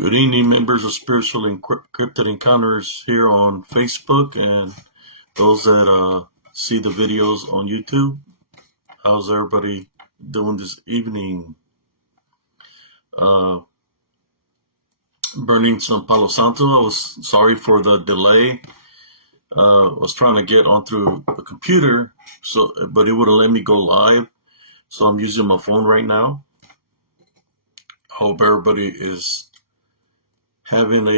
Good evening, members of Spiritual Encrypted Encounters here on Facebook and those that see the videos on YouTube. How's everybody doing this evening? Uh, Burning some Palo Santo. I was sorry for the delay. I was trying to get on through the computer, but it wouldn't let me go live. So I'm using my phone right now. Hope everybody is having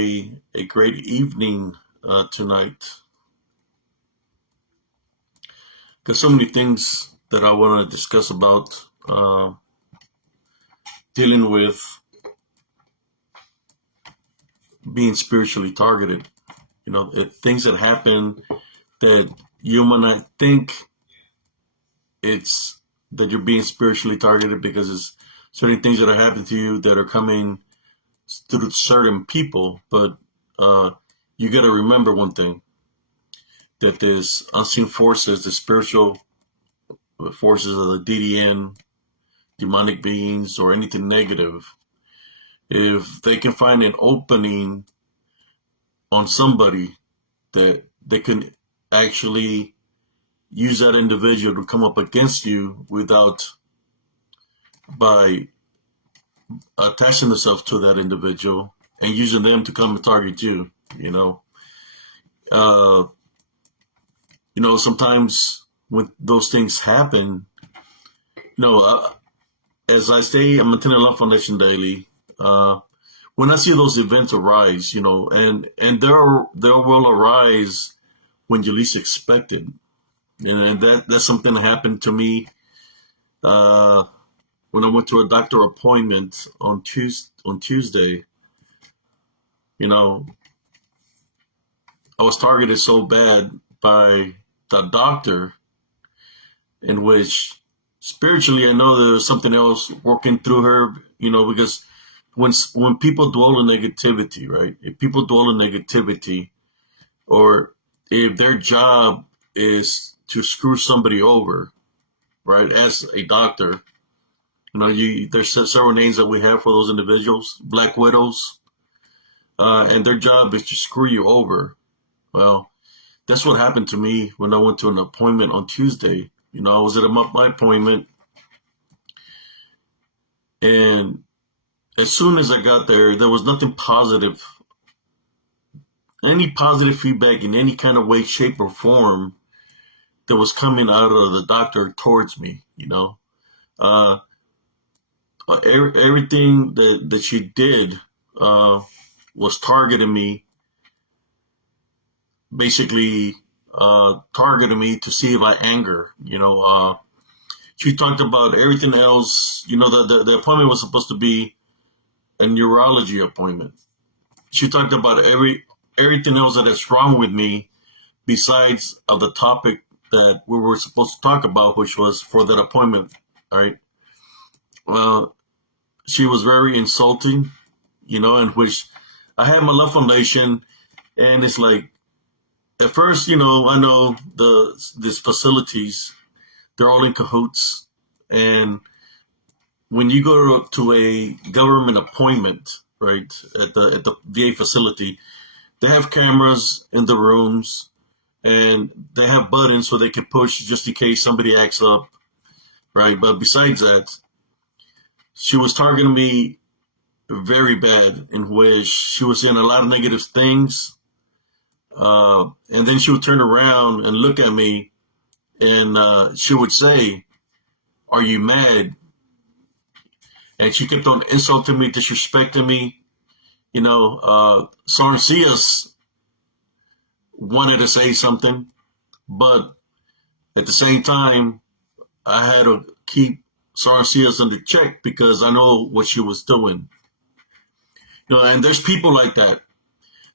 a great evening tonight. There's so many things that I want to discuss about dealing with being spiritually targeted. You know, things that happen that you might not think it's that you're being spiritually targeted because it's certain things that are happening to you that are coming through certain people, but you got to remember one thing, that there's unseen forces, the spiritual forces of the DDN, demonic beings, or anything negative. If they can find an opening on somebody, that they can actually use that individual to come up against you by attaching themselves to that individual and using them to come and target you. Sometimes when those things happen, as I say, I'm attending Love Foundation daily. When I see those events arise, and there will arise when you least expect it, and that's something that happened to me when I went to a doctor appointment on Tuesday. I was targeted so bad by the doctor, in which spiritually I know there was something else working through her, because when people dwell in negativity, right? If people dwell in negativity, or if their job is to screw somebody over, right? As a doctor, there's several names that we have for those individuals, Black Widows, and their job is to screw you over. Well, that's what happened to me when I went to an appointment on Tuesday. I was at my appointment, and as soon as I got there was nothing positive, any positive feedback in any kind of way, shape, or form that was coming out of the doctor towards me. Everything that she did was targeting me, basically targeting me to see if I anger. She talked about everything else. The appointment was supposed to be a neurology appointment. She talked about everything else that is wrong with me besides of the topic that we were supposed to talk about, which was for that appointment. All right. Well, she was very insulting, in which I had my Love Foundation, and it's like, at first, I know these facilities, they're all in cahoots. And when you go to a government appointment, right, at the VA facility, they have cameras in the rooms, and they have buttons so they can push just in case somebody acts up, right? But besides that, she was targeting me very bad, in which she was saying a lot of negative things. And then she would turn around and look at me, and she would say, "Are you mad?" And she kept on insulting me, disrespecting me. Sarncias wanted to say something, but at the same time, I had to keep Sarncias under check because I know what she was doing. And there's people like that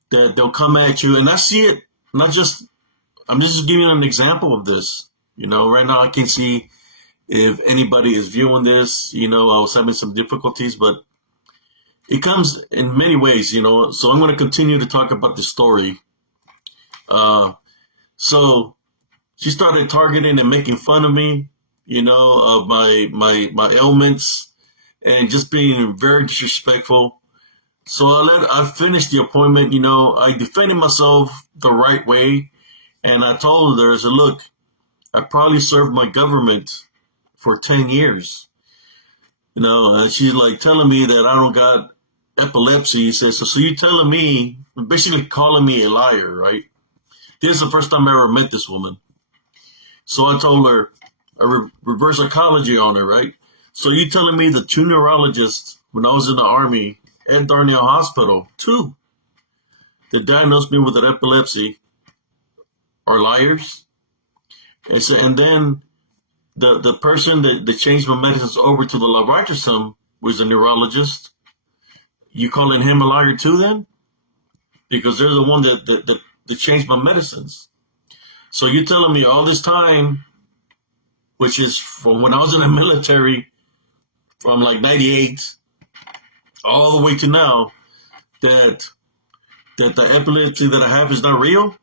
they'll come at you, and I see it. I'm just giving you an example of this. Right now I can't see if anybody is viewing this. I was having some difficulties, but it comes in many ways. So I'm going to continue to talk about the story. So she started targeting and making fun of me, of my ailments, and just being very disrespectful. So I finished the appointment. I defended myself the right way, and I told her, I said, "Look, I probably served my government for 10 years." And she's like telling me that I don't got epilepsy. He says, "So you telling me, basically calling me a liar, right?" This is the first time I ever met this woman. So I told her, reverse psychology on her, right? "So you telling me the two neurologists when I was in the Army at Darnell Hospital, two, that diagnosed me with an epilepsy are liars?" And then the person that changed my medicines over to the laboratory was a neurologist. You calling him a liar too then? Because they're the one that changed my medicines. So you're telling me all this time, which is from when I was in the military, from like 98 all the way to now, that the epilepsy that I have is not real?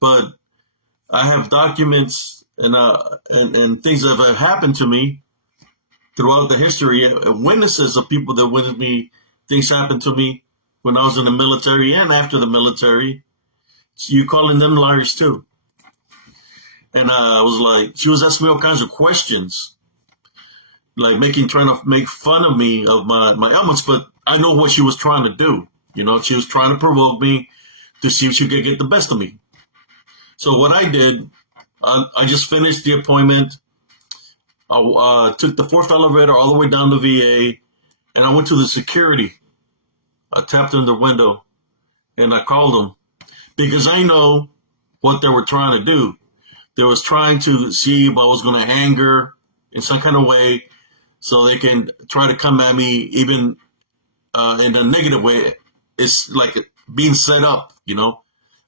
But I have documents and things that have happened to me throughout the history, witnesses of people that witnessed me, things happened to me when I was in the military and after the military. So you calling them liars too? And I was like, she was asking me all kinds of questions, like trying to make fun of me of my ailments, but I know what she was trying to do. She was trying to provoke me to see if she could get the best of me. So what I did, I just finished the appointment. I took the fourth elevator all the way down to VA, and I went to the security. I tapped on the window, and I called them because I know what they were trying to do. They was trying to see if I was going to anger in some kind of way, so they can try to come at me even in a negative way. It's like being set up.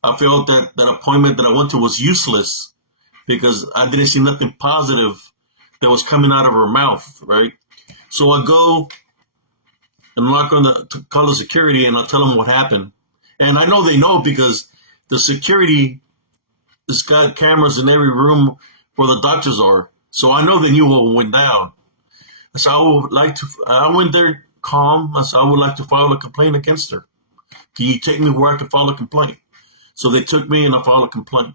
I felt that appointment that I went to was useless because I didn't see nothing positive that was coming out of her mouth, right? So I go and knock on to call the security, and I tell them what happened. And I know they know because the security has got cameras in every room where the doctors are. So I know they knew what went down. So I went there calm. I said, "I would like to file a complaint against her. Can you take me where I can file a complaint?" So they took me and I filed a complaint.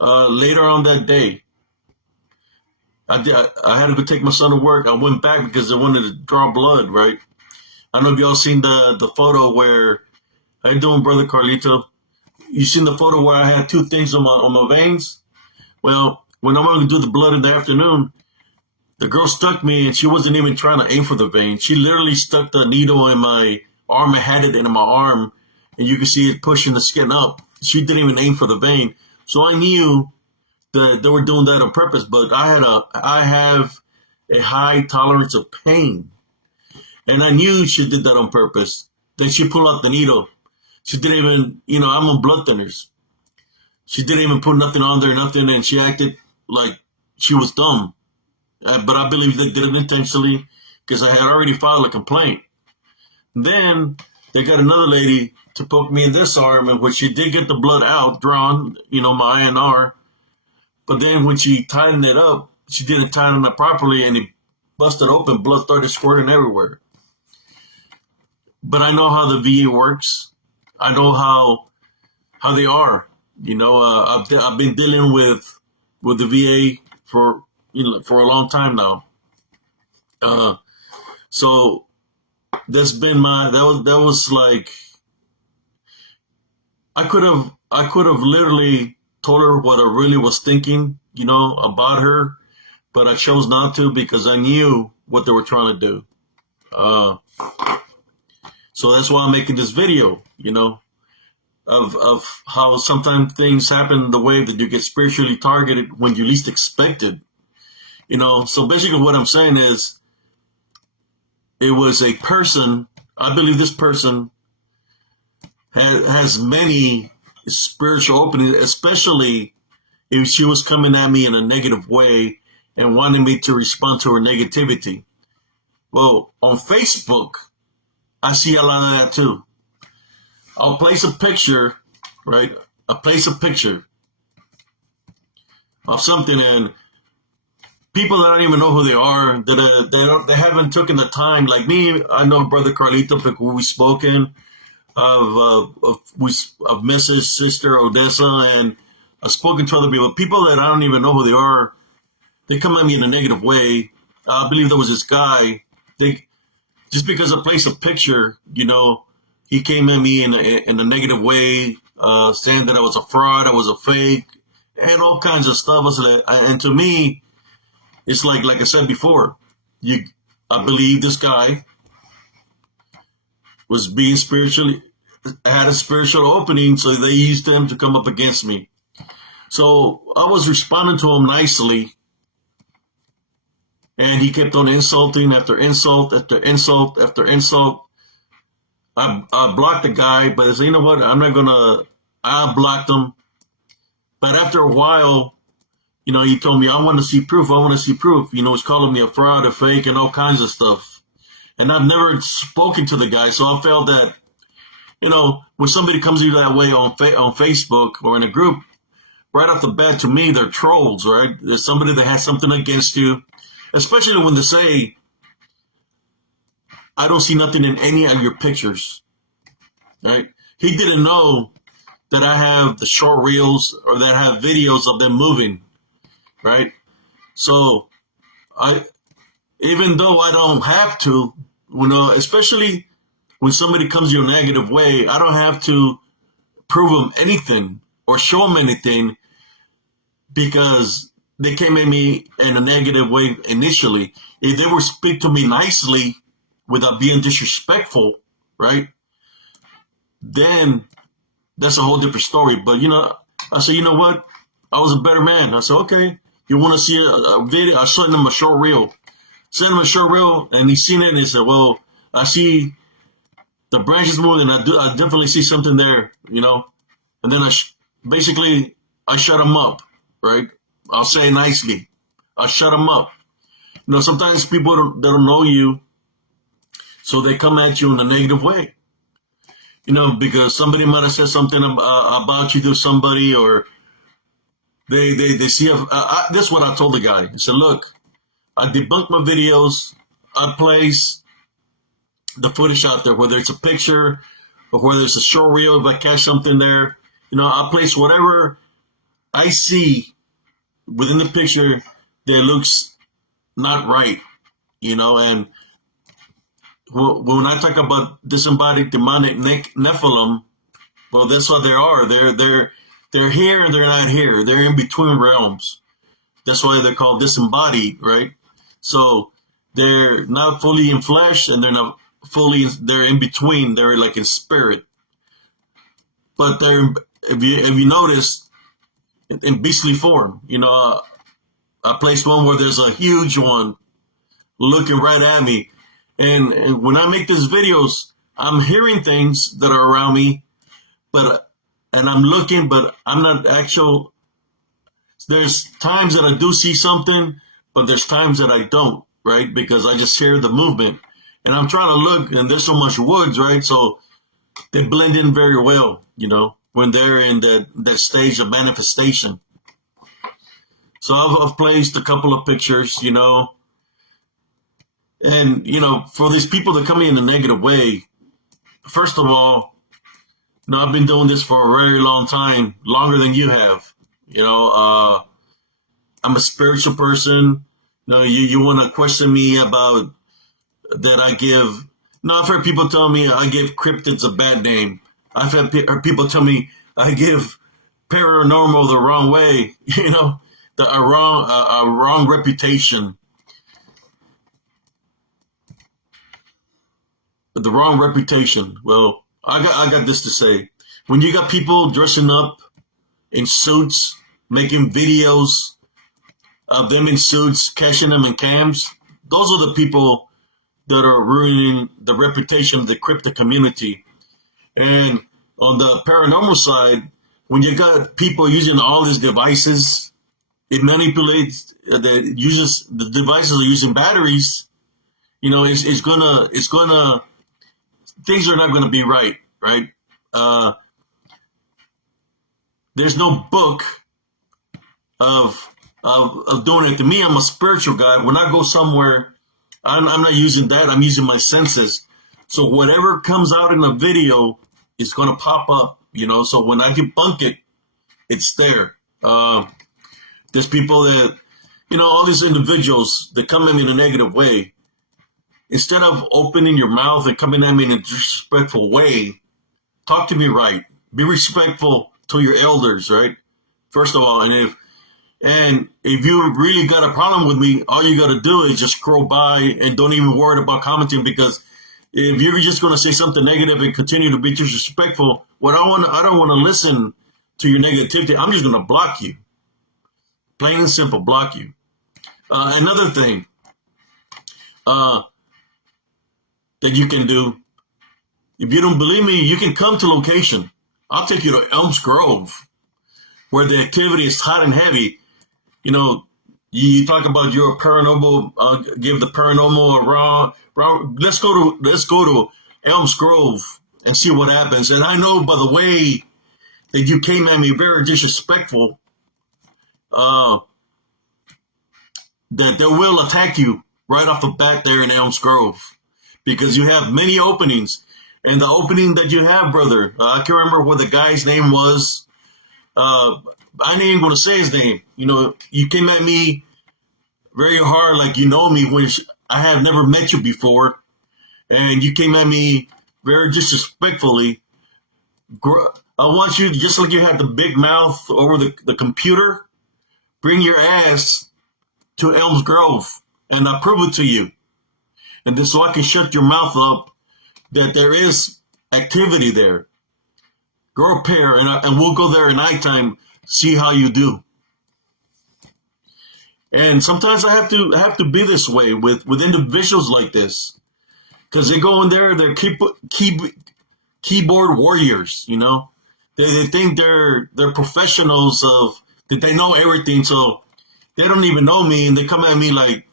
Later on that day, I had to go take my son to work. I went back because they wanted to draw blood, right? I don't know if y'all seen the photo where, how you doing, brother Carlito? You seen the photo where I had two things on my veins? Well, when I'm going to do the blood in the afternoon, the girl stuck me, and she wasn't even trying to aim for the vein. She literally stuck the needle in my arm and had it in my arm, and you could see it pushing the skin up. She didn't even aim for the vein. So I knew that they were doing that on purpose, but I have a high tolerance of pain. And I knew she did that on purpose. Then she pulled out the needle. She didn't even, I'm on blood thinners. She didn't even put nothing on there, nothing, and she acted like she was dumb. But I believe they did it intentionally because I had already filed a complaint. Then they got another lady to poke me in this arm, in which she did get the blood out, drawn, my INR. But then when she tightened it up, she didn't tighten it up properly, and it busted open. Blood started squirting everywhere. But I know how the VA works. I know how they are. I've been dealing with the VA for a long time now. So that's been that was like I could have literally told her what I really was thinking, about her, but I chose not to because I knew what they were trying to do. So that's why I'm making this video, of how sometimes things happen the way that you get spiritually targeted when you least expect it. So basically what I'm saying is it was a person, I believe this person has many spiritual openings, especially if she was coming at me in a negative way and wanting me to respond to her negativity. Well, on Facebook, I see a lot of that too. I'll place a picture, right? I'll place a picture of something, and people that I don't even know who they are, that they haven't taken the time. Like me, I know Brother Carlito, who we've spoken of Mrs. Sister Odessa, and I've spoken to other people that I don't even know who they are. They come at me in a negative way. I believe there was this guy. They just because I placed a picture, he came at me in a negative way, saying that I was a fraud, I was a fake, and all kinds of stuff. And to me, it's like I said before, I believe this guy was being had a spiritual opening, so they used him to come up against me. So I was responding to him nicely, and he kept on insulting after insult after insult after insult. I blocked the guy, but I said, you know what? I blocked him. But after a while, he told me, I want to see proof. I want to see proof. He's calling me a fraud, a fake, and all kinds of stuff. And I've never spoken to the guy, so I felt that, when somebody comes to you that way on Facebook or in a group, right off the bat, to me, they're trolls, right? There's somebody that has something against you, especially when they say, I don't see nothing in any of your pictures, right? He didn't know that I have the short reels or that I have videos of them moving, right? So even though I don't have to, especially when somebody comes to you in a negative way, I don't have to prove them anything or show them anything because they came at me in a negative way initially. If they were speak to me nicely without being disrespectful, right, then that's a whole different story. But, I said, you know what? I was a better man. I said, okay, you want to see a video? I sent him a short reel. And he seen it and he said, well, I see the branches moving. I definitely see something there, And then basically I shut him up, right? I'll say it nicely. I shut him up. Sometimes people don't know you, so they come at you in a negative way. Because somebody might have said something about you to somebody, or they see. This is what I told the guy. I said, look, I debunk my videos. I place the footage out there, whether it's a picture or whether it's a short reel, if I catch something there. I place whatever I see within the picture that looks not right, and when I talk about disembodied demonic Nephilim, well, that's what they are. They're here and they're not here. They're in between realms. That's why they're called disembodied, right? So they're not fully in flesh and they're not fully. They're in between. They're like in spirit, but if you notice, in beastly form. I placed one where there's a huge one looking right at me. And when I make these videos, I'm hearing things that are around me, and I'm looking, but I'm not actual. There's times that I do see something, but there's times that I don't, right? Because I just hear the movement. And I'm trying to look, and there's so much woods, right? So they blend in very well, when they're in that stage of manifestation. So I've placed a couple of pictures, and, for these people that come in a negative way, first of all, I've been doing this for a very long time, longer than you have. I'm a spiritual person. You want to question me about that I give. No, I've heard people tell me I give cryptids a bad name. I've heard people tell me I give paranormal the wrong way, a wrong reputation. The wrong reputation. Well, I got this to say. When you got people dressing up in suits, making videos of them in suits, cashing them in cams, those are the people that are ruining the reputation of the crypto community. And on the paranormal side, when you got people using all these devices, it manipulates. The devices are using batteries. It's gonna. Things are not gonna be right. There's no book of of doing it. To me, I'm a spiritual guy. When I go somewhere, I'm not using that. I'm using my senses. So whatever comes out in the video is going to pop up, So when I debunk it, it's there. There's people that, all these individuals that come at me in a negative way. Instead of opening your mouth and coming at me in a disrespectful way, talk to me right. Be respectful to your elders, right? First of all, and if you really got a problem with me, all you got to do is just scroll by and don't even worry about commenting, because if you're just going to say something negative and continue to be disrespectful, I don't want to listen to your negativity. I'm just going to block you. Plain and simple, block you. Another thing that you can do, if you don't believe me, you can come to location. I'll take you to Elms Grove, where the activity is hot and heavy. You talk about your paranormal, give the paranormal a raw. Let's go to Elms Grove and see what happens. And I know by the way that you came at me very disrespectful, that they will attack you right off the bat there in Elms Grove, because you have many openings. And the opening that you have, brother, I can't remember what the guy's name was. I ain't even going to say his name. You came at me very hard, like you know me, which I have never met you before. And you came at me very disrespectfully. I want you, just like you had the big mouth over the computer, bring your ass to Elms Grove, and I'll prove it to you. And then so I can shut your mouth up that there is activity there. Grow a pair, and we'll go there at nighttime, see how you do. And sometimes I have to be this way with individuals like this, because they go in there, they're keyboard warriors, They think they're professionals that they know everything, so they don't even know me, and they come at me like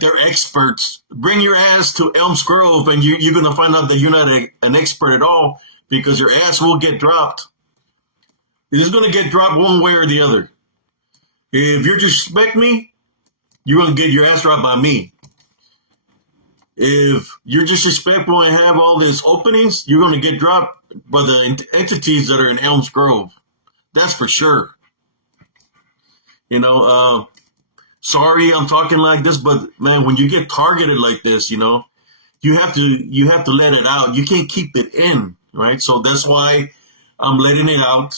they're experts. Bring your ass to Elms Grove, and you're going to find out that you're not an expert at all, because your ass will get dropped. It's going to get dropped one way or the other. If you disrespect me, you're going to get your ass dropped by me. If you're disrespectful and have all these openings, you're going to get dropped by the entities that are in Elms Grove. That's for sure. Sorry I'm talking like this, but man, when you get targeted like this, you have to let it out. You can't keep it in, right? So that's why I'm letting it out.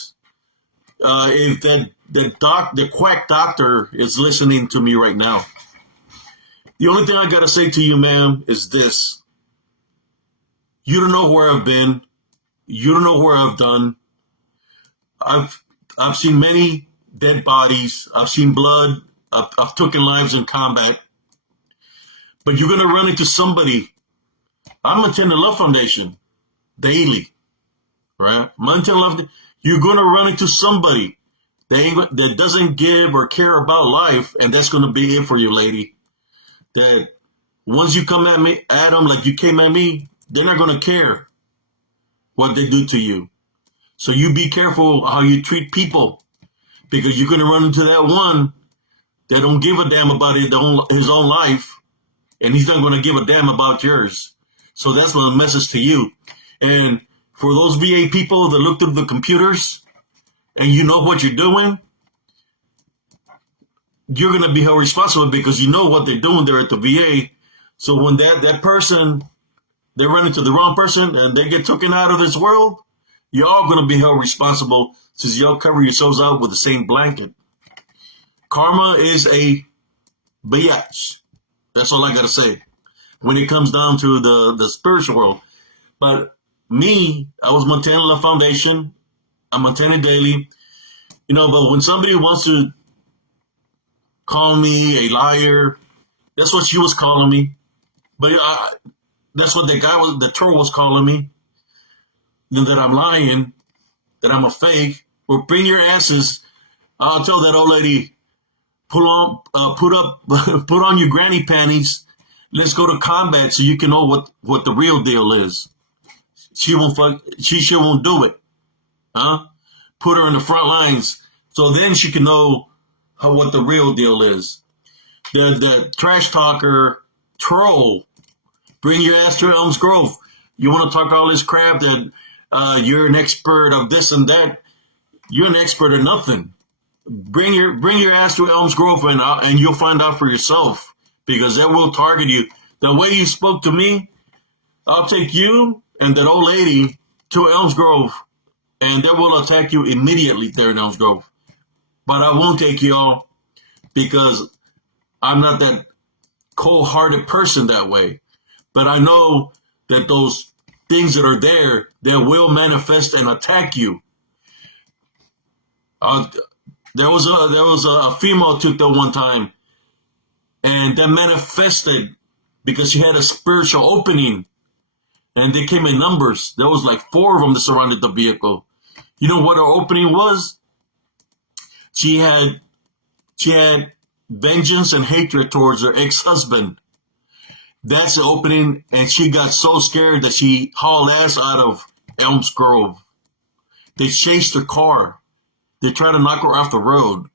If the quack doctor is listening to me right now, the only thing I gotta say to you, ma'am, is this: you don't know where I've been, you don't know where I've done. I've seen many dead bodies. I've seen blood. I've taken lives in combat. But you're going to run into somebody. I'm attending Love Foundation daily, right? You're going to run into somebody that doesn't give or care about life, and that's going to be it for you, lady. That once you come at them like you came at me, they're not going to care what they do to you. So you be careful how you treat people, because you're going to run into that one that don't give a damn about his own life, and he's not going to give a damn about yours. So that's my message to you. And for those VA people that look through the computers and you know what you're doing, you're going to be held responsible, because you know what they're doing there at the VA. So when that person, they run into the wrong person and they get taken out of this world, you're all going to be held responsible, since y'all cover yourselves out with the same blanket. Karma is a biatch. That's all I got to say when it comes down to the spiritual world. But me, I was Montana Love Foundation. I'm Montana Daily. But when somebody wants to call me a liar, that's what she was calling me. But that's what the troll was calling me. That I'm lying, that I'm a fake. Well, bring your asses. I'll tell that old lady, put on your granny panties. Let's go to combat so you can know what the real deal is. She won't do it. Huh? Put her in the front lines so then she can know what the real deal is. The trash talker troll, bring your ass to Elms Grove. You want to talk all this crap that you're an expert of this and that. You're an expert of nothing. Bring your ass to Elms Grove and you'll find out for yourself, because they will target you. The way you spoke to me, I'll take you and that old lady to Elms Grove, and they will attack you immediately there in Elms Grove. But I won't take y'all because I'm not that cold-hearted person that way. But I know that those things that are there, they will manifest and attack you. There was a female took there one time, and that manifested because she had a spiritual opening, and they came in numbers. There was like 4 of them that surrounded the vehicle. You know what her opening was? She had vengeance and hatred towards her ex-husband. That's the opening, and she got so scared that she hauled ass out of Elms Grove. They chased her car. They tried to knock her off the road.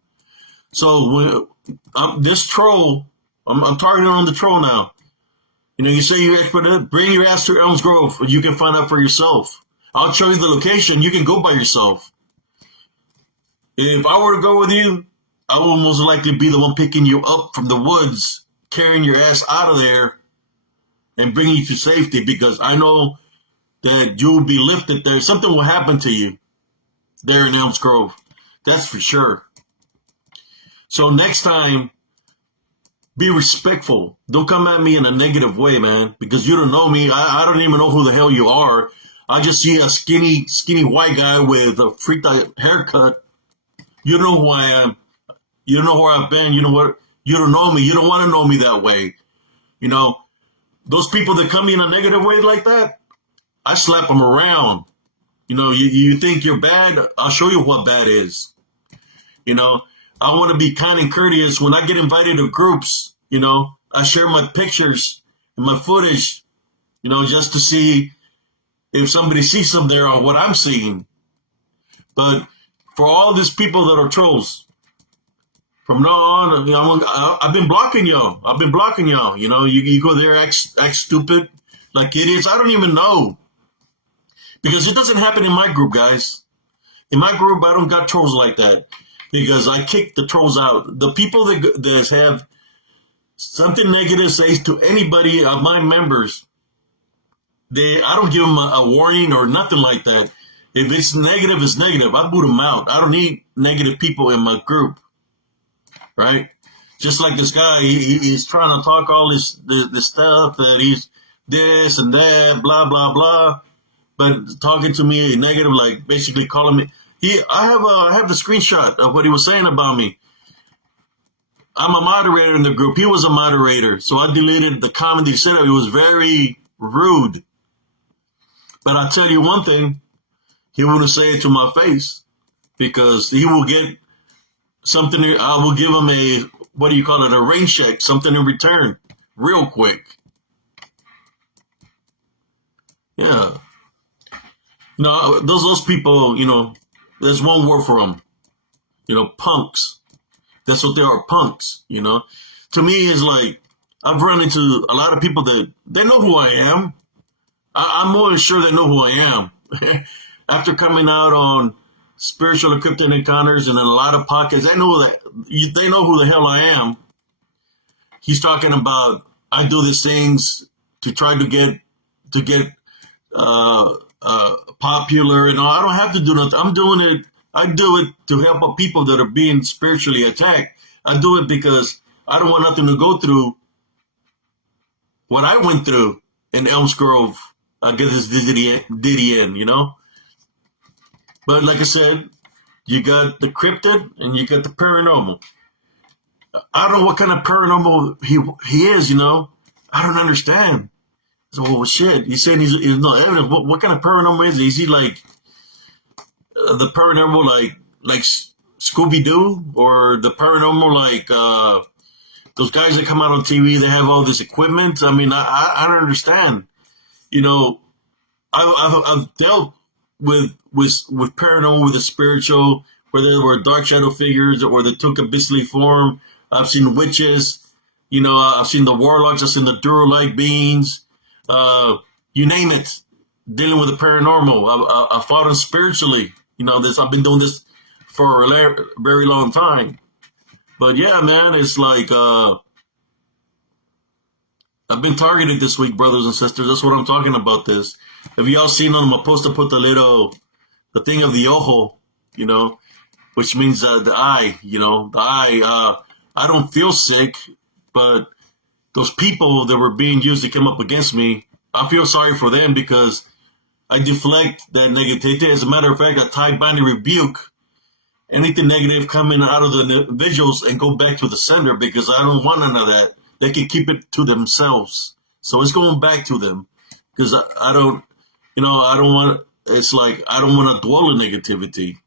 So when this troll, I'm targeting on the troll now. You know, you say you're expert, bring your ass to Elms Grove, and you can find out for yourself. I'll show you the location. You can go by yourself. If I were to go with you, I would most likely be the one picking you up from the woods, carrying your ass out of there, and bringing you to safety, because I know that you'll be lifted there. Something will happen to you there in Elms Grove. That's for sure. So next time, be respectful. Don't come at me in a negative way, man, because you don't know me. I don't even know who the hell you are. I just see a skinny white guy with a freaked out haircut. You don't know who I am. You don't know where I've been. You know what? You don't know me. You don't want to know me that way. You know, those people that come in a negative way like that, I slap them around. You know, you think you're bad? I'll show you what bad is. You know, I want to be kind and courteous. When I get invited to groups, you know, I share my pictures and my footage, you know, just to see if somebody sees something there on what I'm seeing. But for all these people that are trolls, from now on, you know, I've been blocking y'all. You know, you go there, act stupid like idiots. I don't even know. Because it doesn't happen in my group, guys. In my group, I don't got trolls like that. Because I kick the trolls out. The people that have something negative say to anybody of my members, I don't give them a warning or nothing like that. If it's negative, it's negative. I boot them out. I don't need negative people in my group. Right? Just like this guy, he's trying to talk all this stuff that he's this and that, blah, blah, blah. But talking to me negative, like basically calling me. I have the screenshot of what he was saying about me. I'm a moderator in the group. He was a moderator. So I deleted the comment he said. It was very rude. But I tell you one thing, he wouldn't say it to my face, because he will get something. I will give him a rain check, something in return, real quick. Yeah. No, those people, you know, there's one word for them. You know, punks. That's what they are, punks, you know. To me, it's like, I've run into a lot of people that, they know who I am. I'm more sure they know who I am. After coming out on Spiritual Encrypted Encounters and then a lot of podcasts, they know who the hell I am. He's talking about, I do these things to try to get popular and all. I don't have to do nothing. I'm doing it. I do it to help people that are being spiritually attacked. I do it because I don't want nothing to go through what I went through in Elms Grove. I get this Diddy in, you know. But like I said, you got the cryptid and you got the paranormal. I don't know what kind of paranormal he is, you know. I don't understand. So, well, shit. He said he's no evidence. What kind of paranormal is he? Is he like the paranormal, like Scooby Doo, or the paranormal like those guys that come out on TV? They have all this equipment. I mean, I don't understand. You know, I've dealt with paranormal, with the spiritual, where there were dark shadow figures or they took a beastly form. I've seen witches. I've seen the warlocks. I've seen the Duro-like beings. You name it. Dealing with the paranormal. I fought them spiritually. I've been doing this for a very long time. But yeah, man, it's like I've been targeted this week, brothers and sisters. That's what I'm talking about. This. Have y'all seen on my post? I put the thing of the ojo, which means the eye. The eye. I don't feel sick, but those people that were being used to come up against me, I feel sorry for them because I deflect that negativity. As a matter of fact, I tie, bind, and rebuke anything negative coming out of the visuals and go back to the sender because I don't want none of that. They can keep it to themselves. So it's going back to them because I don't want, it's like, I don't want to dwell in negativity,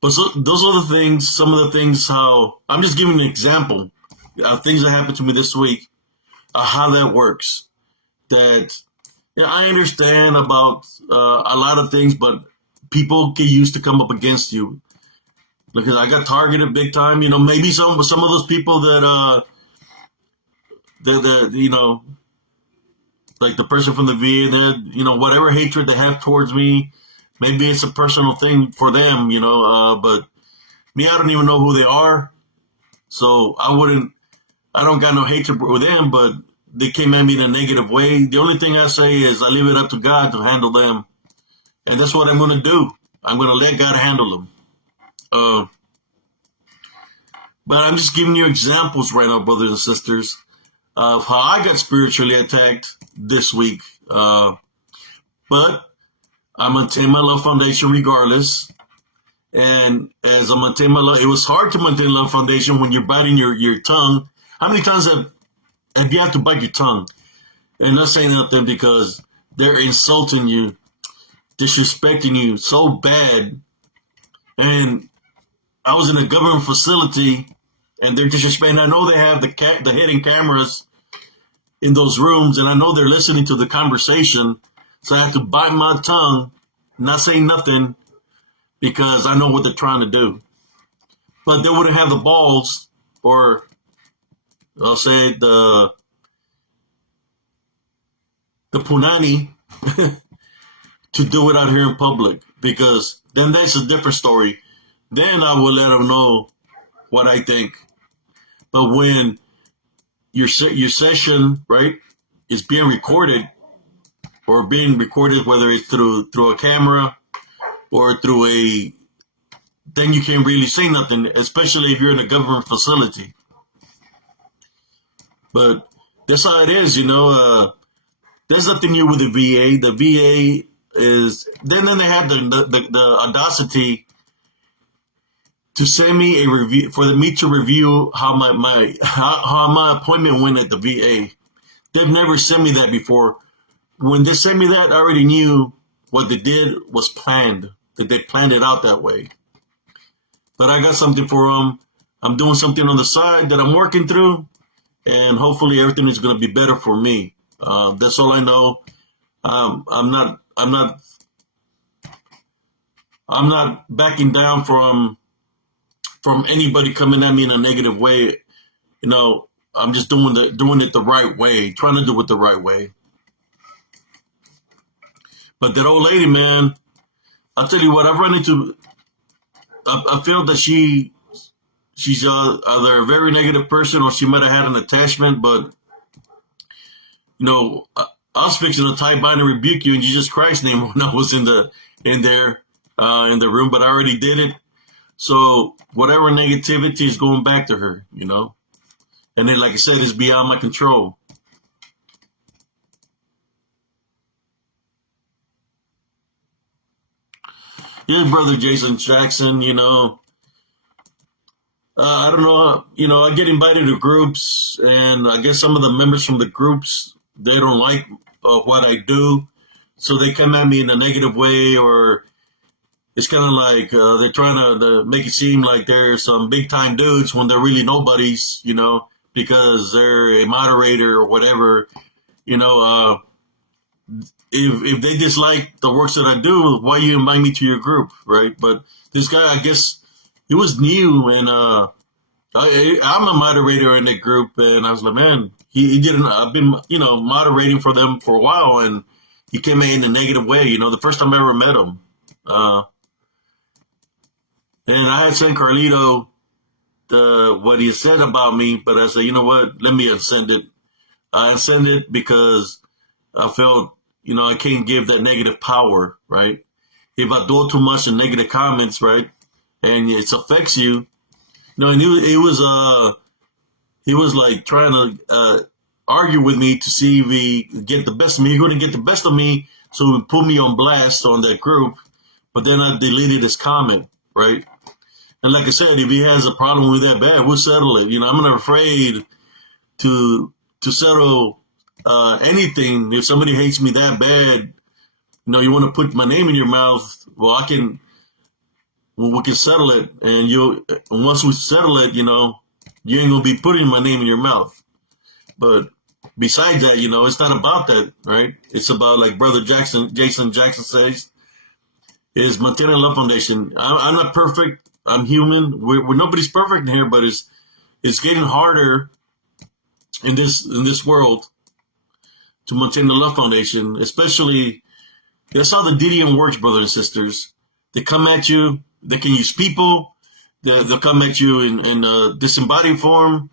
but so, those are the things, some of the things, how, I'm just giving an example of things that happened to me this week, how that works. That, I understand about a lot of things, but people get used to come up against you. Because I got targeted big time. Maybe some of those people that, like the person from the VA, that, whatever hatred they have towards me, maybe it's a personal thing for them, but me, I don't even know who they are. So I don't got no hatred with them, but they came at me in a negative way. The only thing I say is I leave it up to God to handle them. And that's what I'm going to do. I'm going to let God handle them. But I'm just giving you examples right now, brothers and sisters, of how I got spiritually attacked this week. But I maintain my love foundation regardless. And as I maintain my love, it was hard to maintain love foundation when you're biting your tongue. How many times have you had to bite your tongue and not saying nothing because they're insulting you, disrespecting you so bad? And I was in a government facility and they're disrespecting. I know they have the hidden cameras in those rooms and I know they're listening to the conversation. So I have to bite my tongue, not say nothing because I know what they're trying to do. But they wouldn't have the balls, or I'll say the punani to do it out here in public, because then that's a different story. Then I will let them know what I think. But when your session, right, is being recorded, or being recorded, whether it's through a camera or through then you can't really say nothing, especially if you're in a government facility. But that's how it is, there's nothing new with the VA. The VA is, then they have the audacity to send me a review, for me to review how my appointment went at the VA. They've never sent me that before. When they sent me that, I already knew what they did was planned, that they planned it out that way. But I got something for them. I'm doing something on the side that I'm working through, and hopefully everything is going to be better for me. That's all I know. I'm not backing down from anybody coming at me in a negative way. I'm just doing it the right way, trying to do it the right way. But that old lady, man, I'll tell you what, I've run into, I feel that she's either a very negative person or she might have had an attachment, but, I was fixing to tie, bind, and rebuke you in Jesus Christ's name when I was in the room, but I already did it. So whatever negativity is going back to her, and then, like I said, it's beyond my control. Yeah, brother Jason Jackson, I don't know, I get invited to groups, and I guess some of the members from the groups, they don't like what I do, so they come at me in a negative way, or it's kind of like they're trying to make it seem like they're some big-time dudes when they're really nobodies, because they're a moderator or whatever, if they dislike the works that I do, why you invite me to your group, right? But this guy, I guess, he was new, and I'm a moderator in the group, and I was like, man, he didn't. I've been, moderating for them for a while, and he came in a negative way. The first time I ever met him, and I had sent Carlito what he said about me, but I said, you know what? Let me unsend it. I unsend it because I felt, I can't give that negative power, right? If I dwell too much in negative comments, right, and it affects you, and he was like trying to argue with me to see if he could get the best of me. He wouldn't get the best of me, so he would put me on blast on that group. But then I deleted his comment, right? And like I said, if he has a problem with that bad, we'll settle it. I'm not afraid to settle anything. If somebody hates me that bad, you want to put my name in your mouth, well, we can settle it. And once we settle it, you ain't going to be putting my name in your mouth. But besides that, it's not about that, right? It's about, like Brother Jason Jackson says, is maintaining Love Foundation. I'm not perfect. I'm human. We're nobody's perfect in here, but it's getting harder in this world to maintain the Love Foundation, especially. That's how the DDM works, brothers and sisters. They come at you. They can use people. They'll come at you in disembodied form.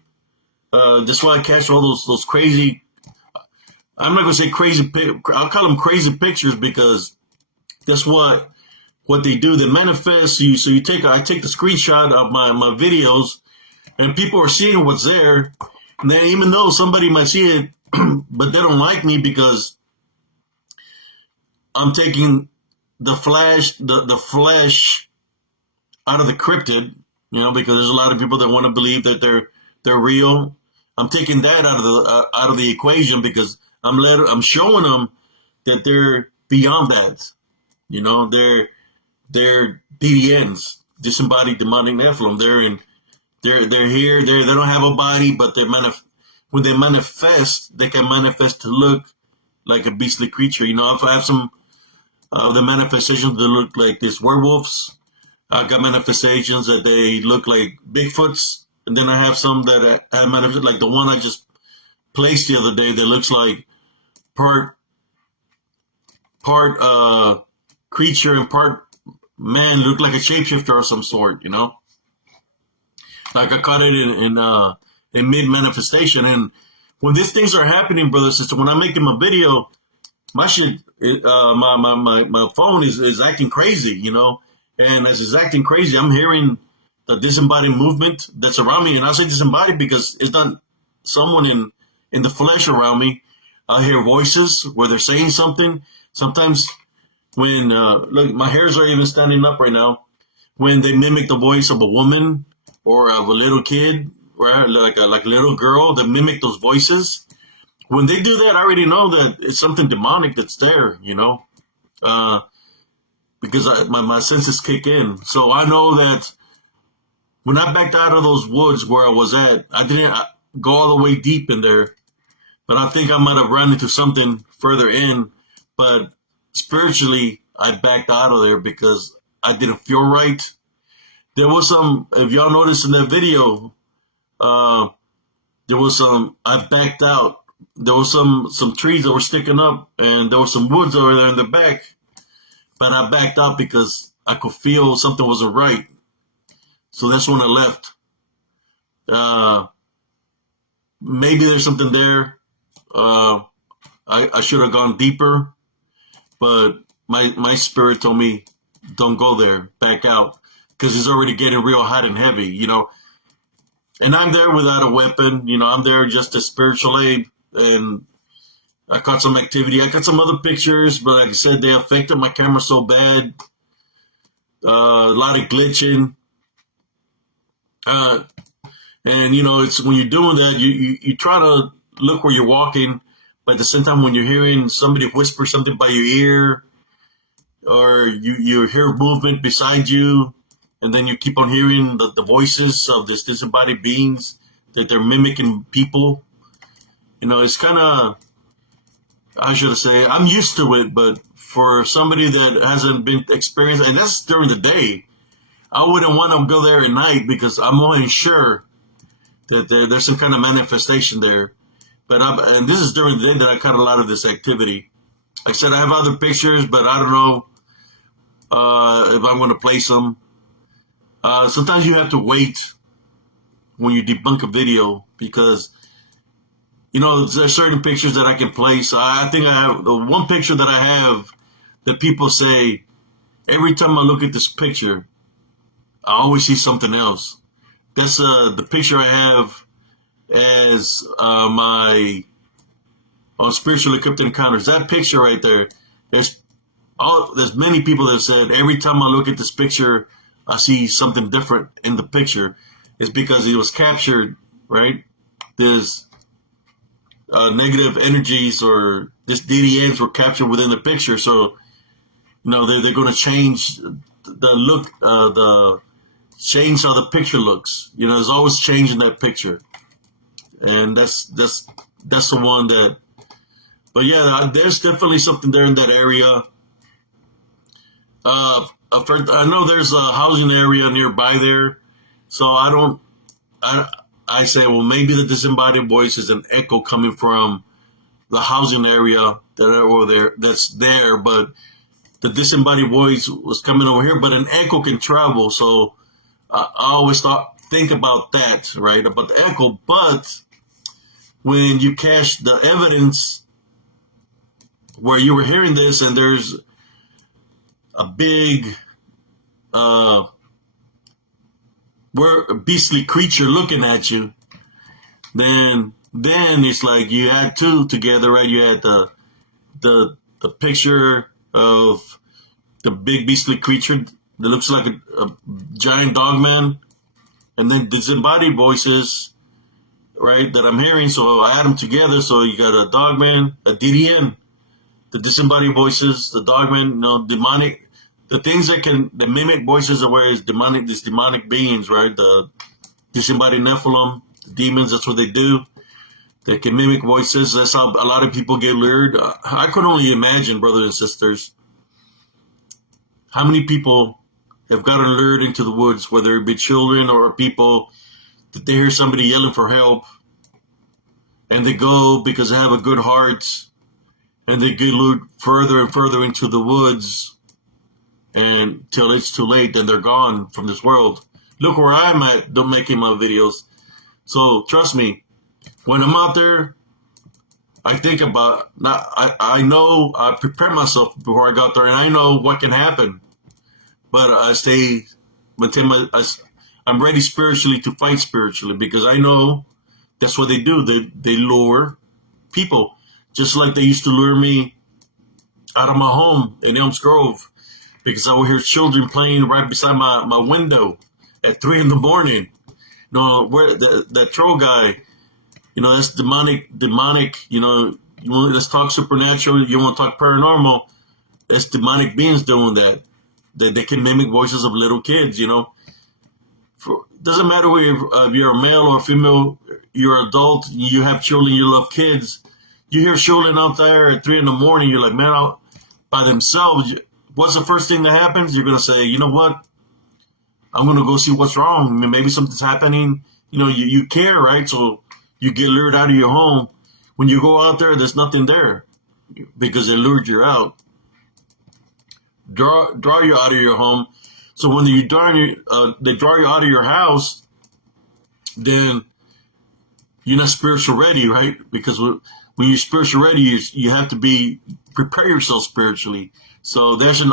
That's why I catch all those crazy. I'm not gonna say crazy. I'll call them crazy pictures because that's what they do. They manifest you. So I take the screenshot of my videos, and people are seeing what's there. And then even though somebody might see it, but they don't like me because I'm taking the flesh out of the cryptid, because there's a lot of people that want to believe that they're real. I'm taking that out of the equation because I'm showing them that they're beyond that. They're DDNs, disembodied demonic Nephilim. They're here. They don't have a body, but when they manifest, they can manifest to look like a beastly creature. If I have some the manifestations that look like these werewolves, I got manifestations that they look like Bigfoots, and then I have some that I manifest like the one I just placed the other day that looks like part creature and part man, look like a shapeshifter or some sort, Like I caught it in mid manifestation, and when these things are happening, brother, sister, when I'm making my video, my shit, my phone is acting crazy, and as it's acting crazy, I'm hearing the disembodied movement that's around me, and I say disembodied because it's not someone in the flesh around me. I hear voices where they're saying something. Sometimes when look, my hairs are even standing up right now. When they mimic the voice of a woman or of a little kid, or like a little girl, that mimic those voices. When they do that, I already know that it's something demonic that's there, because my senses kick in. So I know that when I backed out of those woods where I was at, I didn't go all the way deep in there, but I think I might have run into something further in. But spiritually, I backed out of there because I didn't feel right. There was some, if y'all noticed in that video, I backed out. There was some trees that were sticking up, and there was some woods over there in the back. But I backed out because I could feel something wasn't right. So that's when I left. Maybe there's something there. I should have gone deeper, but my spirit told me, don't go there, back out, because it's already getting real hot and heavy, And I'm there without a weapon, I'm there just as spiritual aid, and I caught some activity. I got some other pictures, but like I said, they affected my camera so bad. A lot of glitching. And, it's when you're doing that, you try to look where you're walking, but at the same time, when you're hearing somebody whisper something by your ear, or you hear movement beside you, and then you keep on hearing the voices of these disembodied beings that they're mimicking people. It's kind of, I should say I'm used to it, but for somebody that hasn't been experienced, and that's during the day, I wouldn't want to go there at night because I'm always sure that there's some kind of manifestation there. And this is during the day that I caught a lot of this activity. Like I said, I have other pictures, but I don't know if I'm going to place them. Sometimes you have to wait when you debunk a video because, there's certain pictures that I can place. I think I have the one picture that I have that people say, every time I look at this picture, I always see something else. That's the picture I have as my spiritually equipped encounters. That picture right there, there's many people that have said every time I look at this picture, I see something different in the picture. It's because it was captured, right? There's negative energies or this DDNs were captured within the picture. So, they're going to change the look, change how the picture looks. There's always change in that picture. And that's the one that, but yeah, there's definitely something there in that area. I know there's a housing area nearby there, so I say, well, maybe the disembodied voice is an echo coming from the housing area that's there, but the disembodied voice was coming over here, but an echo can travel, so I always think about that, right, about the echo, but when you cache the evidence where you were hearing this and there's a big beastly creature looking at you, then it's like you add two together, right? You had the picture of the big beastly creature that looks like a giant dog man, and then disembodied voices, right, that I'm hearing. So I add them together. So you got a dog man, a DDN, the disembodied voices, the dog man, demonic. The things that mimic voices are where it's demonic, these demonic beings, right? The disembodied Nephilim, the demons, that's what they do. They can mimic voices. That's how a lot of people get lured. I could only imagine, brothers and sisters, how many people have gotten lured into the woods, whether it be children or people, that they hear somebody yelling for help, and they go because they have a good heart, and they get lured further and further into the woods, and till it's too late, then they're gone from this world. Look where I'm at, making my videos. So trust me, when I'm out there, I think about, I know, I prepare myself before I got there, and I know what can happen. But I'm ready spiritually to fight spiritually, because I know that's what they do. They lure people, just like they used to lure me out of my home in Elms Grove, because I would hear children playing right beside my window at 3 a.m. Where that troll guy, that's demonic. Let's talk supernatural. You want to talk paranormal? That's demonic beings doing that. They can mimic voices of little kids. Doesn't matter if you're a male or a female, you're an adult, you have children, you love kids. You hear children out there at 3 a.m. You're like, man, by themselves. What's the first thing that happens? You're gonna say, you know what? I'm gonna go see what's wrong. I mean, maybe something's happening. You care, right? So you get lured out of your home. When you go out there, there's nothing there because they lured you out. Draw you out of your home. So when they draw you out of your house, then you're not spiritual ready, right? Because when you're spiritual ready, you have to prepare yourself spiritually. So there's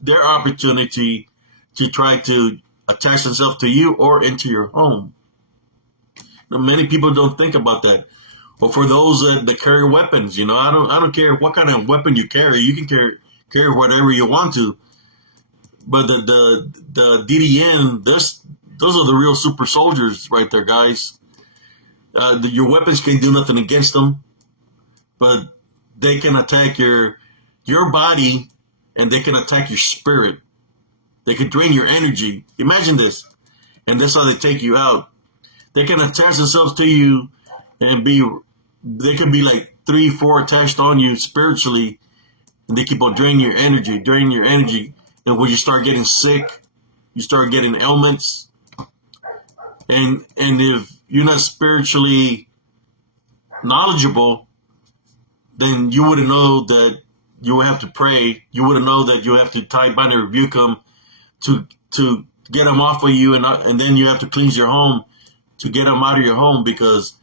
their opportunity to try to attach themselves to you or into your home. Now, many people don't think about that. But for those that carry weapons, I don't care what kind of weapon you carry. You can carry whatever you want to. But the DDN, those are the real super soldiers right there, guys. Your weapons can't do nothing against them, but they can attack your body, and they can attack your spirit. They can drain your energy. Imagine this, and that's how they take you out. They can attach themselves to you, and they can be like 3, 4 attached on you spiritually, and they keep on draining your energy. And when you start getting sick, you start getting ailments. And if you're not spiritually knowledgeable, then you wouldn't know that you would have to pray. You wouldn't know that you have to bind and rebuke them to get them off of you, and then you have to cleanse your home to get them out of your home, because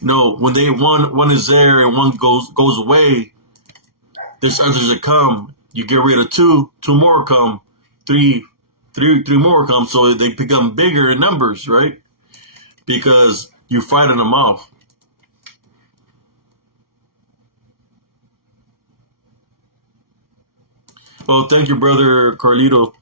when one is there and one goes away, there's others that come. You get rid of two more come, three more come, so they become bigger in numbers, right? Because you're fighting them off. Oh, thank you, brother Carlito.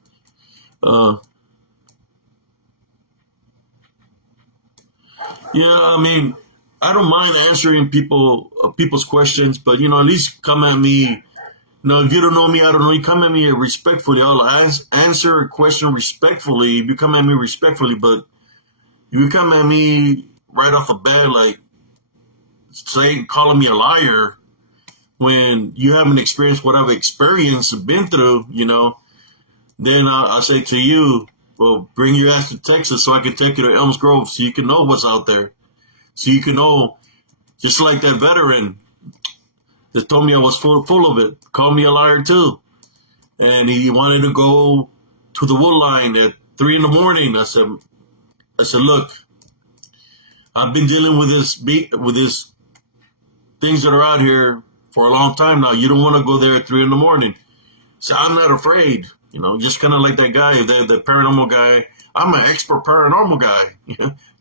Yeah, I mean, I don't mind answering people's questions, but at least come at me. If you don't know me, I don't know you. Come at me respectfully. I'll answer a question respectfully if you come at me respectfully. But if you come at me right off the bat, like calling me a liar when you haven't experienced what I've experienced and been through, then I say to you, well, bring your ass to Texas so I can take you to Elms Grove so you can know what's out there. So you can know, just like that veteran that told me I was full of it, called me a liar too. And he wanted to go to the wood line at 3 a.m. I said, look, I've been dealing with this things that are out here for a long time now. You don't want to go there at 3 a.m. So I'm not afraid, just kind of like that guy, the paranormal guy. I'm an expert paranormal guy.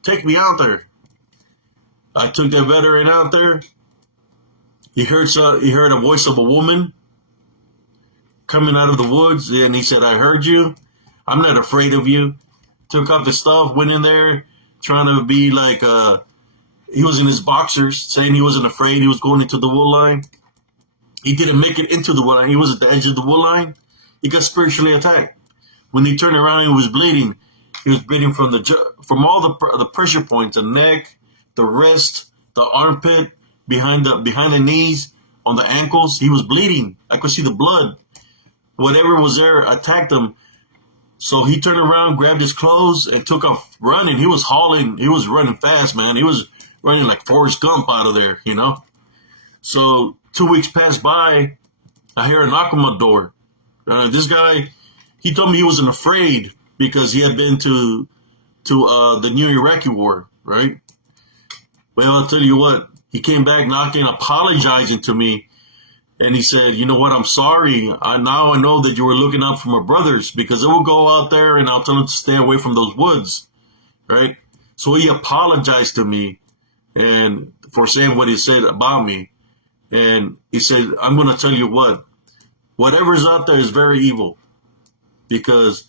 Take me out there. I took that veteran out there. He heard a voice of a woman coming out of the woods, and he said, I heard you. I'm not afraid of you. Took off the stuff, went in there, trying to be like, he was in his boxers, saying he wasn't afraid. He was going into the wood line. He didn't make it into the wood line. He was at the edge of the wood line. He got spiritually attacked. When he turned around, he was bleeding. He was bleeding from all the pressure points, the neck, the wrist, the armpit, behind the knees, on the ankles. He was bleeding. I could see the blood. Whatever was there attacked him. So he turned around, grabbed his clothes, and took off running. He was hauling. He was running fast, man. He was running like Forrest Gump out of there, So 2 weeks passed by. I hear a knock on my door. This guy, he told me he wasn't afraid because he had been to the new Iraqi war, right? Well, I'll tell you what. He came back knocking, apologizing to me. And he said, you know what, I'm sorry. Now I know that you were looking out for my brothers, because I will go out there and I'll tell them to stay away from those woods, right? So he apologized to me and for saying what he said about me. And he said, I'm going to tell you whatever's out there is very evil, because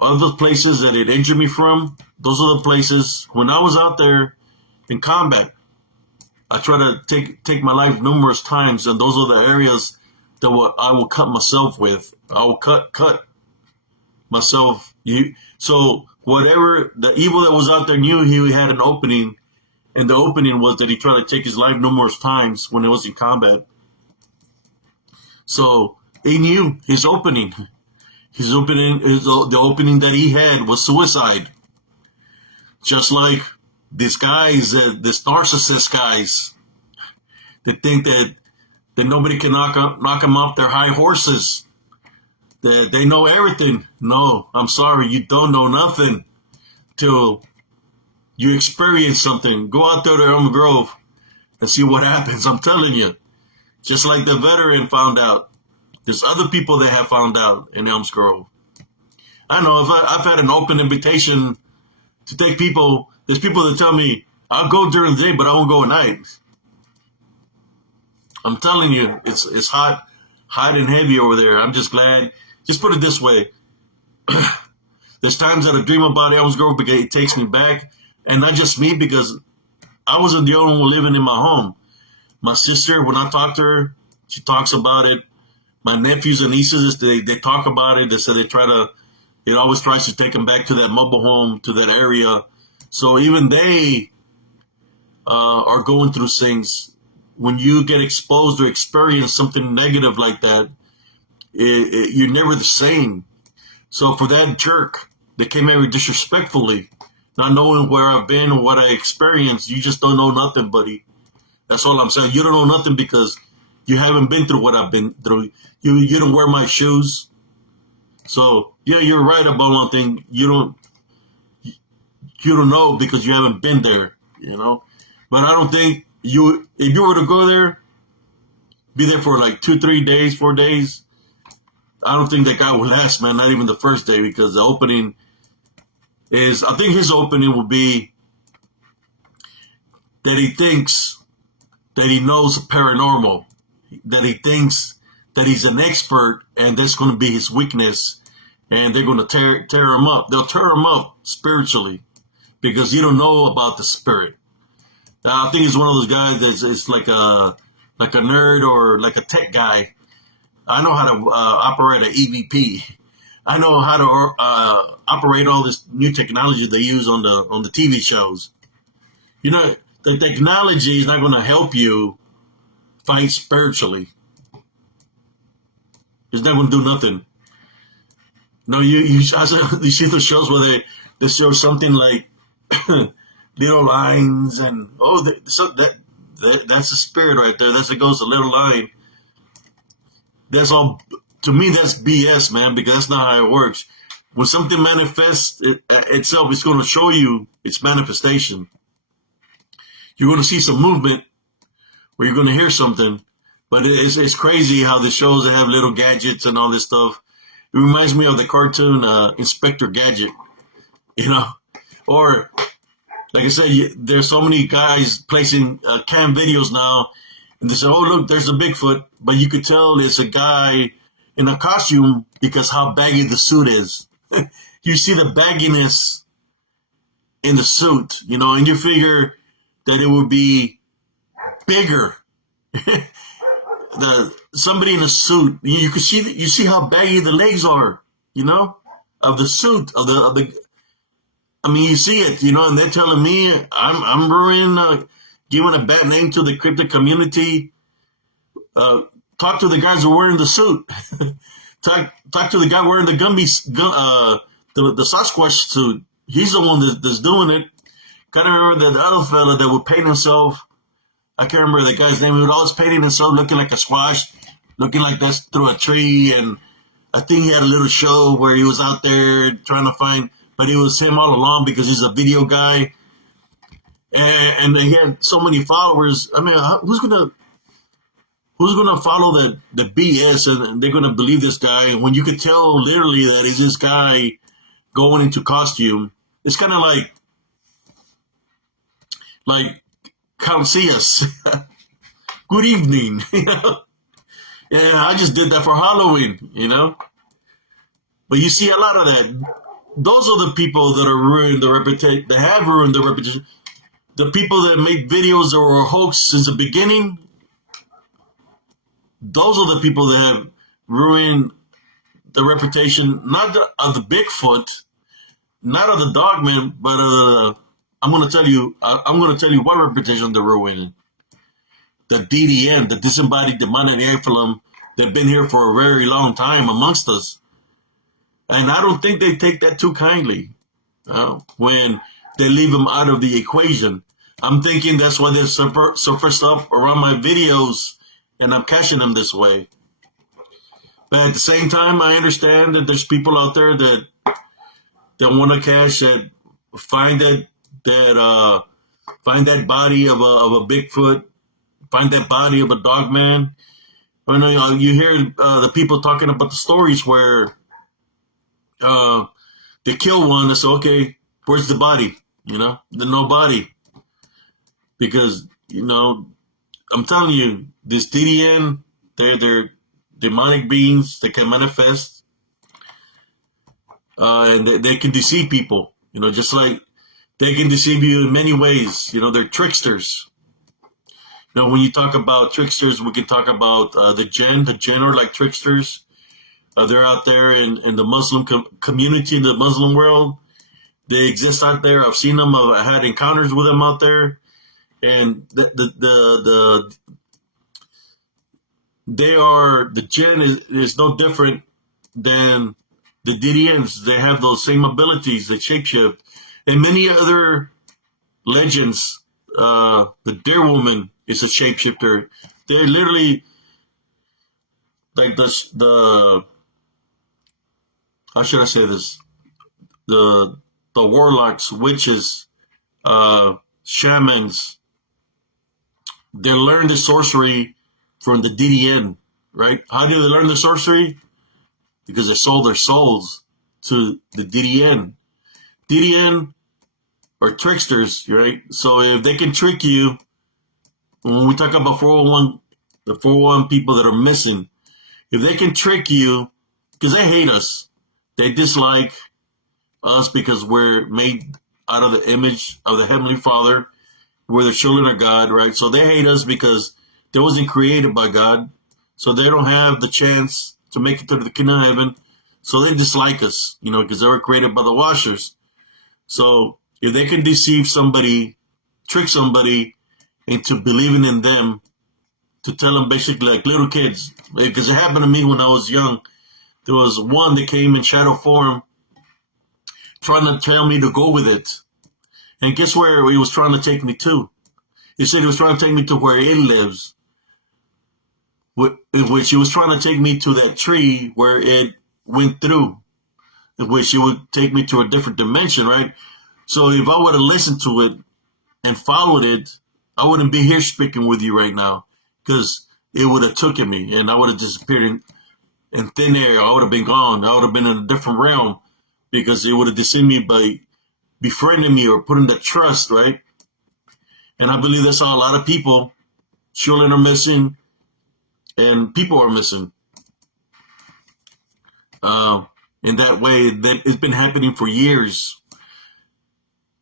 of the places that it injured me from, those are the places when I was out there in combat. I try to take my life numerous times, and those are the areas that I will cut myself with. I will cut myself. So whatever the evil that was out there knew he had an opening, and the opening was that he tried to take his life numerous times when he was in combat. So he knew his opening. The opening that he had was suicide. Just like these guys, this narcissist guys, that think that nobody can knock them off their high horses, that they know everything. No, I'm sorry, you don't know nothing till you experience something. Go out there to Elm Grove and see what happens. I'm telling you, just like the veteran found out, there's other people that have found out in Elms Grove. I know I've had an open invitation to take people. There's people that tell me, I'll go during the day, but I won't go at night. I'm telling you, it's hot and heavy over there. I'm just glad. Just put it this way. There's times that I dream about Elms Grove because it takes me back. And not just me, because I wasn't the only one living in my home. My sister, when I talk to her, she talks about it. My nephews and nieces, they talk about it. They say it always tries to take them back to that mobile home, to that area. So even they are going through things when you get exposed or experience something negative like that, you're never the same. So for that jerk that came at me disrespectfully, not knowing where I've been or what I experienced, you just don't know nothing, buddy. That's all I'm saying. You don't know nothing because you haven't been through what I've been through. You don't wear my shoes. So yeah, you're right about one thing. You don't know because you haven't been there, But I don't think if you were to go there, be there for like 2, 3 days, 4 days, I don't think that guy will last, man. Not even the first day, because the opening I think his opening will be that he thinks that he knows paranormal, that he thinks that he's an expert, and that's going to be his weakness, and they're going to tear him up. They'll tear him up spiritually because you don't know about the spirit. I think he's one of those guys that's like a nerd or like a tech guy. I know how to operate an EVP. I know how to operate all this new technology they use on the TV shows. The technology is not going to help you fight spiritually. It's not going to do nothing. No, you see the shows where they show something like little lines and that's a spirit right there. That's a ghost, a little line. That's all. To me, that's BS, man, because that's not how it works. When something manifests itself, it's going to show you its manifestation. You're going to see some movement, or you're going to hear something. But it's crazy how the shows that have little gadgets and all this stuff. It reminds me of the cartoon Inspector Gadget, Or, like I said, there's so many guys placing cam videos now, and they say, oh, look, there's a Bigfoot. But you could tell it's a guy in a costume because how baggy the suit is. You see the bagginess in the suit, and you figure that it would be bigger. Somebody in a suit, you see how baggy the legs are, of the suit of the. I mean, you see it, and they're telling me I'm ruining, giving a bad name to the cryptid community. Talk to the guys who are wearing the suit. talk to the guy wearing the the Sasquatch suit. He's the one that's doing it. Kind of remember that other fella that would paint himself. I can't remember the guy's name. He would always paint himself looking like a squash, looking like that's through a tree. And I think he had a little show where he was out there trying to find, but it was him all along because he's a video guy. And he had so many followers. I mean, who's gonna follow the BS and they're gonna believe this guy when you could tell literally that he's this guy going into costume? It's kind of like come see us. Good evening, Yeah, I just did that for Halloween, But you see a lot of that. Those are the people that are ruined the reputation. That have ruined the reputation. The people that make videos that were a hoax since the beginning. Those are the people that have ruined the reputation, not of the Bigfoot, not of the Dogman, but I'm going to tell you what reputation they're ruining. The DDN, the disembodied demonic nephilim, they've been here for a very long time amongst us. And I don't think they take that too kindly when they leave them out of the equation. I'm thinking that's why they're surfaced up around my videos, and I'm catching them this way. But at the same time, I understand that there's people out there that want to cash, that find that body of a Bigfoot, find that body of a Dogman. You hear the people talking about the stories where they kill one and say, okay, where's the body? There's no body. Because, I'm telling you, this DDN, they're demonic beings that can manifest. And they can deceive people, just like they can deceive you in many ways. They're tricksters. When you talk about tricksters, we can talk about the jinn are like tricksters. They're out there in the Muslim community, in the Muslim world. They exist out there. I've seen them. I had encounters with them out there. And the the Jinn is no different than the DDNs. They have those same abilities, they shapeshift. And many other legends, the Deer Woman is a shapeshifter. They're literally like the how should I say this? The the warlocks, witches, shamans, they learn the sorcery from the DDN, right? How do they learn the sorcery? Because they sold their souls to the DDN. DDN are tricksters, right? So if they can trick you, when we talk about 401, the 401 people that are missing, if they can trick you, because they hate us, they dislike us because we're made out of the image of the Heavenly Father. We're the children of God, right? So they hate us because they wasn't created by God. So they don't have the chance to make it to the kingdom of heaven. So they dislike us, because they were created by the washers. So if they can deceive somebody, trick somebody into believing in them, to tell them basically like little kids, because it happened to me when I was young. There was one that came in shadow form trying to tell me to go with it. And guess where he was trying to take me to? He said he was trying to take me to where it lives, which he was trying to take me to that tree where it went through, which it would take me to a different dimension, right? So if I would have listened to it and followed it, I wouldn't be here speaking with you right now, because it would have taken me and I would have disappeared in thin air. I would have been gone. I would have been in a different realm, because it would have deceived me by befriending me or putting that trust, right? And I believe that's how a lot of people, children are missing and people are missing. In that way, that it's been happening for years,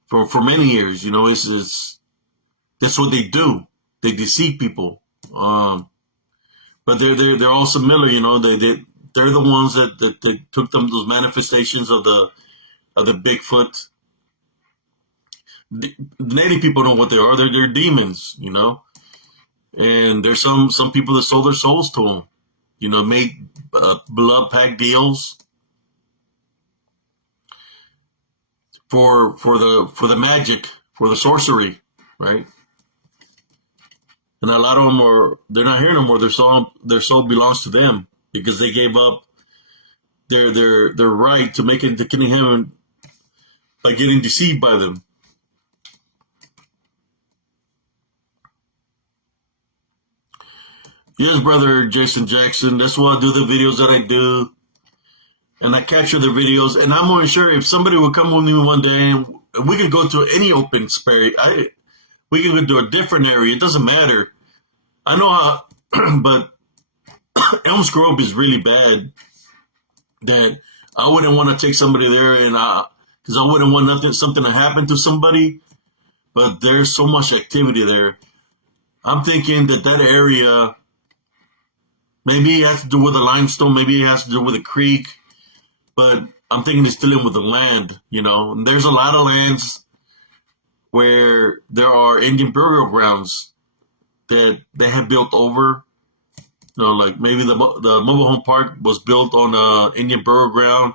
for many years. It's that's what they do. They deceive people. But they're all similar. They're the ones that took them those manifestations of the Bigfoot. The native people know what they are. They're demons, and there's some people that sold their souls to them, made blood pact deals for the magic, for the sorcery, right? And a lot of them they're not here no more. Their soul belongs to them because they gave up their right to make it to kingdom heaven by getting deceived by them. Yes, brother Jason Jackson. That's why I do the videos that I do. And I capture the videos. And I'm more sure if somebody would come with me one day and we can go to any open space. We can go to a different area. It doesn't matter. I know how, but Elms Grove is really bad that I wouldn't want to take somebody there, and because I wouldn't want something to happen to somebody. But there's so much activity there. I'm thinking that area, maybe it has to do with the limestone, maybe it has to do with a creek, but I'm thinking it's dealing with the land, And there's a lot of lands where there are Indian burial grounds that they have built over. Like maybe the mobile home park was built on Indian burial ground,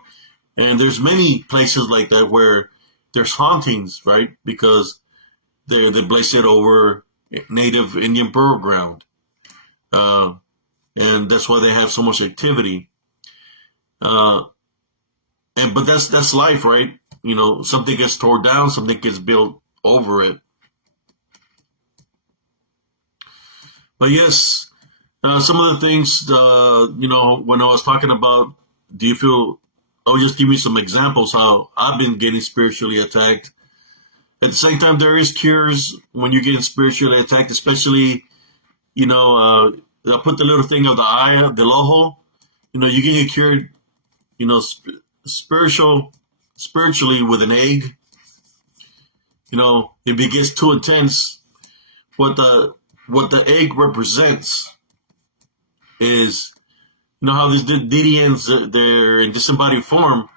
and there's many places like that where there's hauntings, right? Because they place it over native Indian burial ground, and that's why they have so much activity. But that's life, right? Something gets torn down, something gets built over it. But yes, some of the things, when I was talking about, do you feel, I'll just give you some examples how I've been getting spiritually attacked. At the same time, there is cures when you're getting spiritually attacked, especially, I put the little thing of the eye, the loho, you can get cured, spiritually with an egg. If it gets too intense, what the egg represents is, how these DDNs, they're in disembodied form.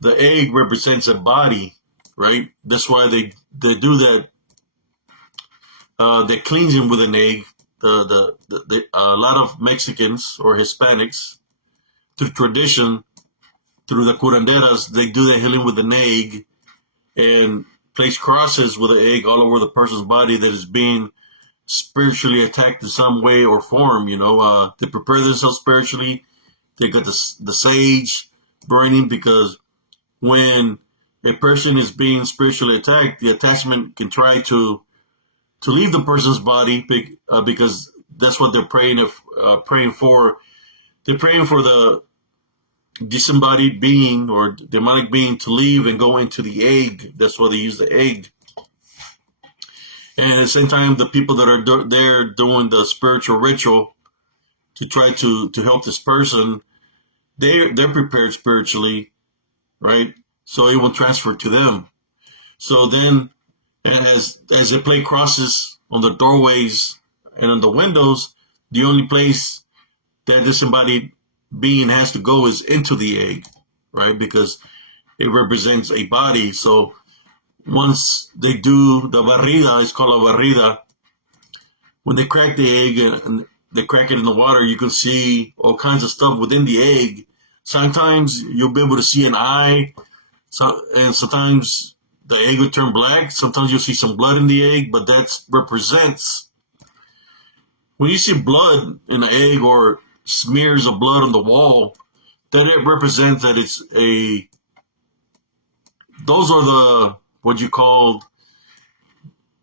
The egg represents a body, right? That's why they do that. They cleanse him with an egg, a lot of Mexicans or Hispanics, through tradition, through the curanderas, they do the healing with an egg and place crosses with an egg all over the person's body that is being spiritually attacked in some way or form. They prepare themselves spiritually. They got the sage burning, because when a person is being spiritually attacked, the attachment can try to leave the person's body, because that's what they're praying for. They're praying for the disembodied being or demonic being to leave and go into the egg. That's why they use the egg. And at the same time, the people that are there doing the spiritual ritual to try to help this person, they're prepared spiritually, right? So it will transfer to them. So then, as they play crosses on the doorways and on the windows, the only place that disembodied being has to go is into the egg, right? Because it represents a body. So once they do the barrida, it's called a barrida. When they crack the egg and they crack it in the water, you can see all kinds of stuff within the egg. Sometimes you'll be able to see an eye, and sometimes the egg will turn black. Sometimes you'll see some blood in the egg, but that represents, when you see blood in the egg or smears of blood on the wall, that it represents that those are what you call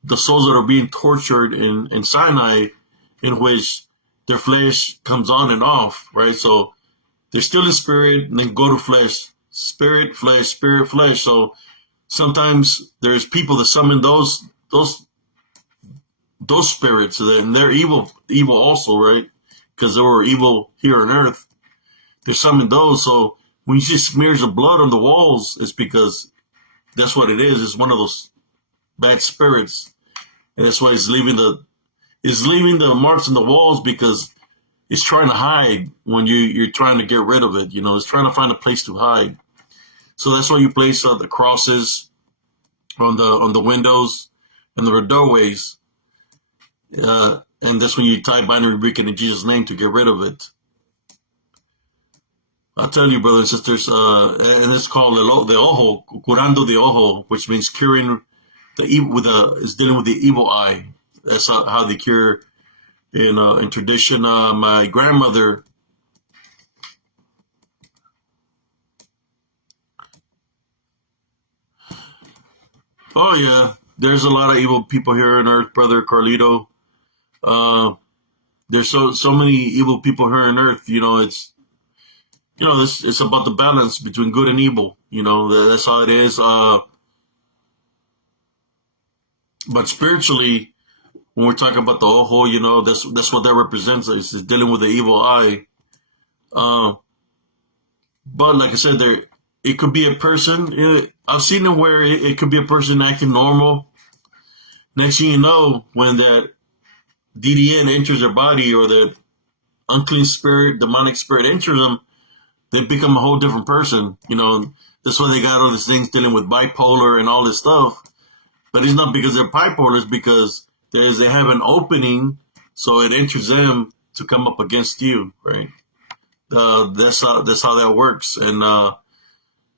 the souls that are being tortured in Sinai, in which their flesh comes on and off, right? So they're still in spirit and then go to flesh, spirit, flesh, spirit, flesh. So sometimes there's people that summon those spirits, and they're evil also, right? Because they were evil here on earth. They summon those. So when you see smears of blood on the walls, it's because that's what it is. It's one of those bad spirits, and that's why it's leaving the marks on the walls, because it's trying to hide when you're trying to get rid of it. It's trying to find a place to hide. So that's why you place the crosses on the windows and the doorways, and that's when you tie binary rebuke in Jesus' name to get rid of it. I'll tell you, brothers and sisters, and it's called the ojo, curando de ojo, which means curing the evil is dealing with the evil eye. That's how they cure in tradition. My grandmother, oh yeah, there's a lot of evil people here on earth, brother Carlito. There's so many evil people here on earth. It's about the balance between good and evil. That's how it is. But spiritually, when we're talking about the ojo, that's what that represents. It's dealing with the evil eye. But like I said, it could be a person. I've seen it where it could be a person acting normal. Next thing you know, when that DDN enters their body, or that unclean spirit, demonic spirit enters them, they become a whole different person. That's why they got all these things dealing with bipolar and all this stuff. But it's not because they're bipolar, it's because they have an opening, so it enters them to come up against you, right? That's how that works, and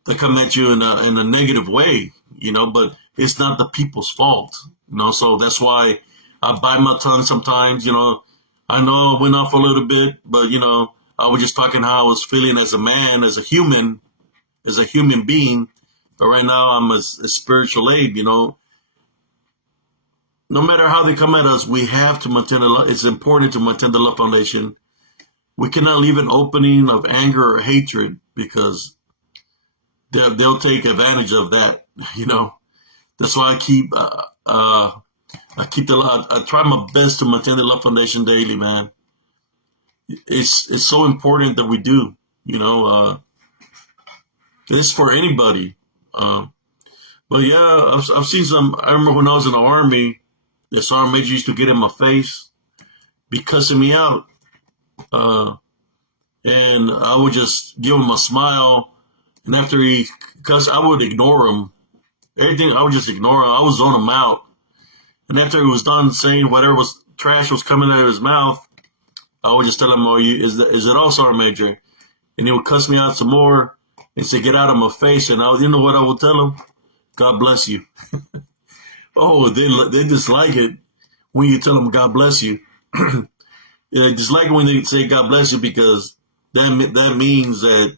they come at you in a negative way, But it's not the people's fault, So that's why I bite my tongue sometimes, I know I went off a little bit, but I was just talking how I was feeling as a man, as a human being. But right now I'm a spiritual aid, No matter how they come at us, we have to maintain it's important to maintain the love foundation. We cannot leave an opening of anger or hatred, because they'll take advantage of that, That's why I try my best to maintain the love foundation daily, man. It's so important that we do, it's for anybody. But yeah, I've seen some. I remember when I was in the army, the sergeant major used to get in my face, be cussing me out, and I would just give him a smile, and after he cussed, I would ignore him. Everything, I would just ignore him. I would zone him out, and after he was done saying whatever was trash was coming out of his mouth, I would just tell him, "Oh, is it all, Sergeant Major?" And he would cuss me out some more and say, "Get out of my face." And you know what I would tell him? "God bless you." Oh, they dislike it when you tell them "God bless you." They dislike it when they say "God bless you" because that means that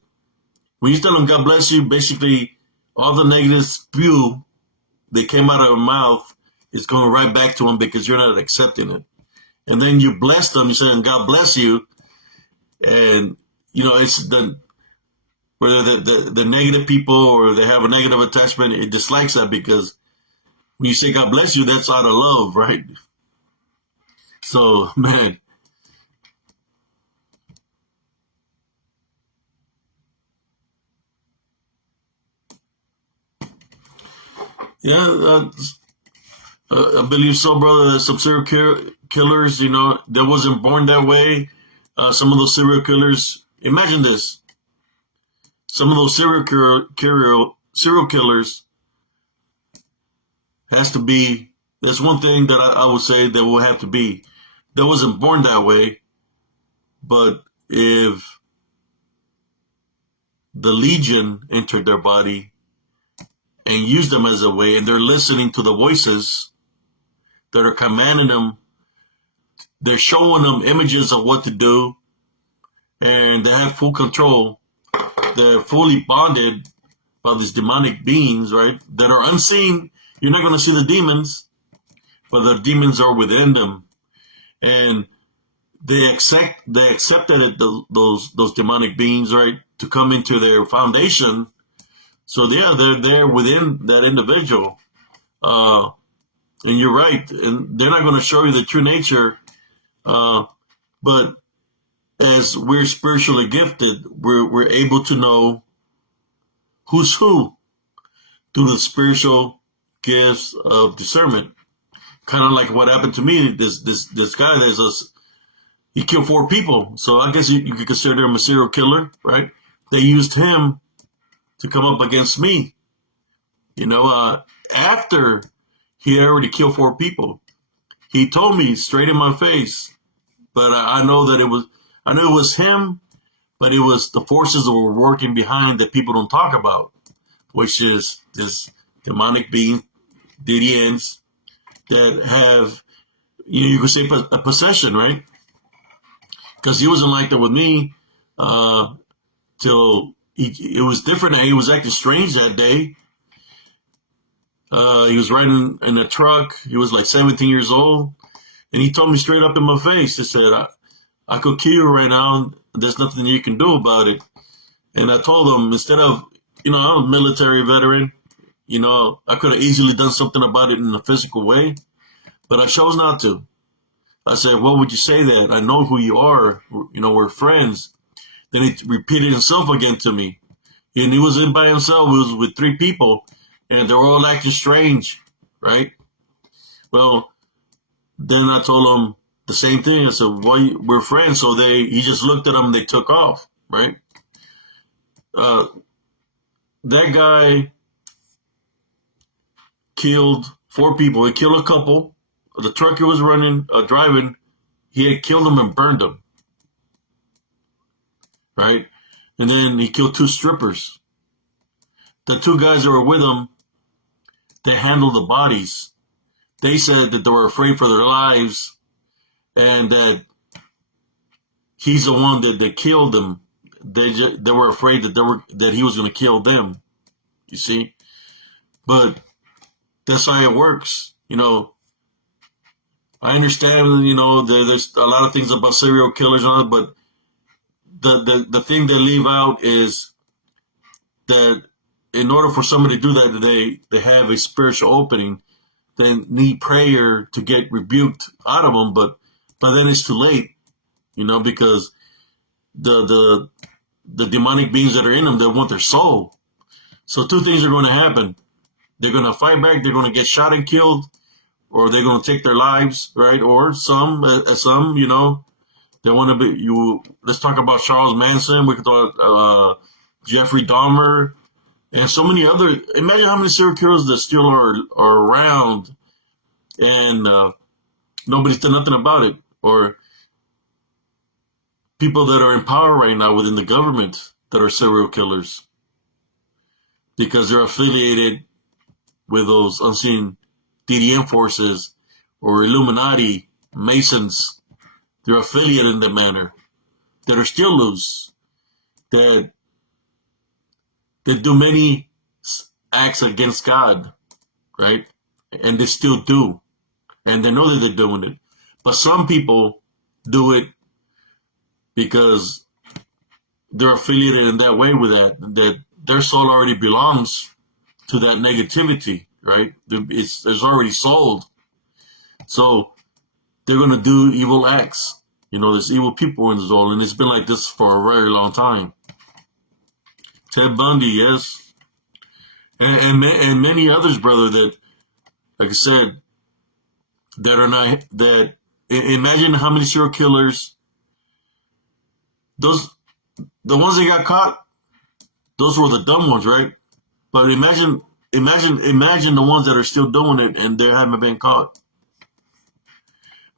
when you tell them "God bless you," basically all the negative spew that came out of their mouth is going right back to them because you're not accepting it. And then you bless them, you saying "God bless you," and it's whether the negative people or they have a negative attachment, it dislikes that because when you say "God bless you," that's out of love, right? So, man, yeah, I believe so, brother. That some serial killers, they wasn't born that way. Some of those imagine this: some of those serial killers has to be. That's one thing that I would say that will have to be. They wasn't born that way, but if the Legion entered their body and used them as a way, and they're listening to the voices that are commanding them, they're showing them images of what to do, and they have full control. They're fully bonded by these demonic beings, right? That are unseen. You're not going to see the demons, but the demons are within them, and they accepted it, those demonic beings, right, to come into their foundation. So yeah, they're there within that individual, and you're right, and they're not going to show you the true nature, but as we're spiritually gifted, we're able to know who's who through the spiritual gifts of discernment. Kind of like what happened to me. This guy, he killed 4 people, so I guess you could consider him a serial killer, right? They used him to come up against me. After he had already killed 4 people, he told me straight in my face. But I know that I knew it was him, but it was the forces that were working behind that people don't talk about, which is this demonic being, Didians, that have, you could say a possession, right? Because he wasn't like that with me till it was different. He was acting strange that day. He was riding in a truck. He was like 17 years old. And he told me straight up in my face, he said, I could kill you right now. There's nothing you can do about it. And I told him, instead of, I'm a military veteran, I could have easily done something about it in a physical way, but I chose not to. I said, "What would you say that? I know who you are. We're friends." Then he repeated himself again to me. And he wasn't by himself. He was with 3 people, and they were all acting strange, right? Well, then I told him the same thing. I said, "Well, we're friends." So he just looked at them and they took off, right? That guy killed 4 people. He killed a couple. The truck he was driving, he had killed them and burned them, right? And then he killed 2 strippers. The 2 guys that were with him, they handled the bodies. They said that they were afraid for their lives and that he's the one that killed them. They were afraid that he was going to kill them, you see? But that's how it works. I understand, there's a lot of things about serial killers on it, but the thing they leave out is that in order for somebody to do that, they have a spiritual opening. They need prayer to get rebuked out of them, but by then it's too late, because the demonic beings that are in them, they want their soul. So 2 things are going to happen. They're going to fight back. They're going to get shot and killed, or they're going to take their lives, right? Or some, they want to be. Let's talk about Charles Manson. We could talk Jeffrey Dahmer, and so many other. Imagine how many serial killers that still are around, and Nobody's done nothing about it. Or people that are in power right now within the government that are serial killers because they're affiliated with those unseen DDM forces or Illuminati, Masons. They're affiliated in that manner that are still loose, that do many acts against God, right? And they still do. And they know that they're doing it. But some people do it because they're affiliated in that way with that their soul already belongs to that negativity, right? It's already sold. So they're going to do evil acts. There's evil people in the soul, and it's been like this for a very long time. Ted Bundy, yes. And many others, brother, that, like I said, that are not, that, imagine how many serial killers, the ones that got caught, those were the dumb ones, right? But imagine the ones that are still doing it and they haven't been caught.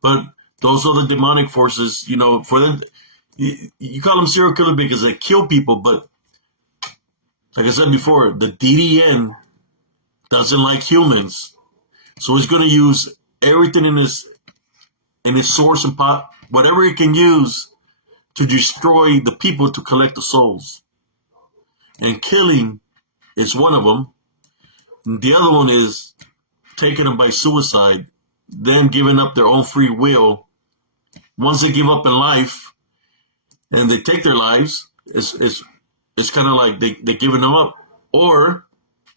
But those are the demonic forces, for them, you call them serial killers because they kill people, but like I said before, the DDN doesn't like humans. So he's going to use everything in his source and pot, whatever he can use to destroy the people to collect the souls. And killing is one of them. And the other one is taking them by suicide, then giving up their own free will. Once they give up in life and they take their lives, it's kind of like they're giving them up. Or,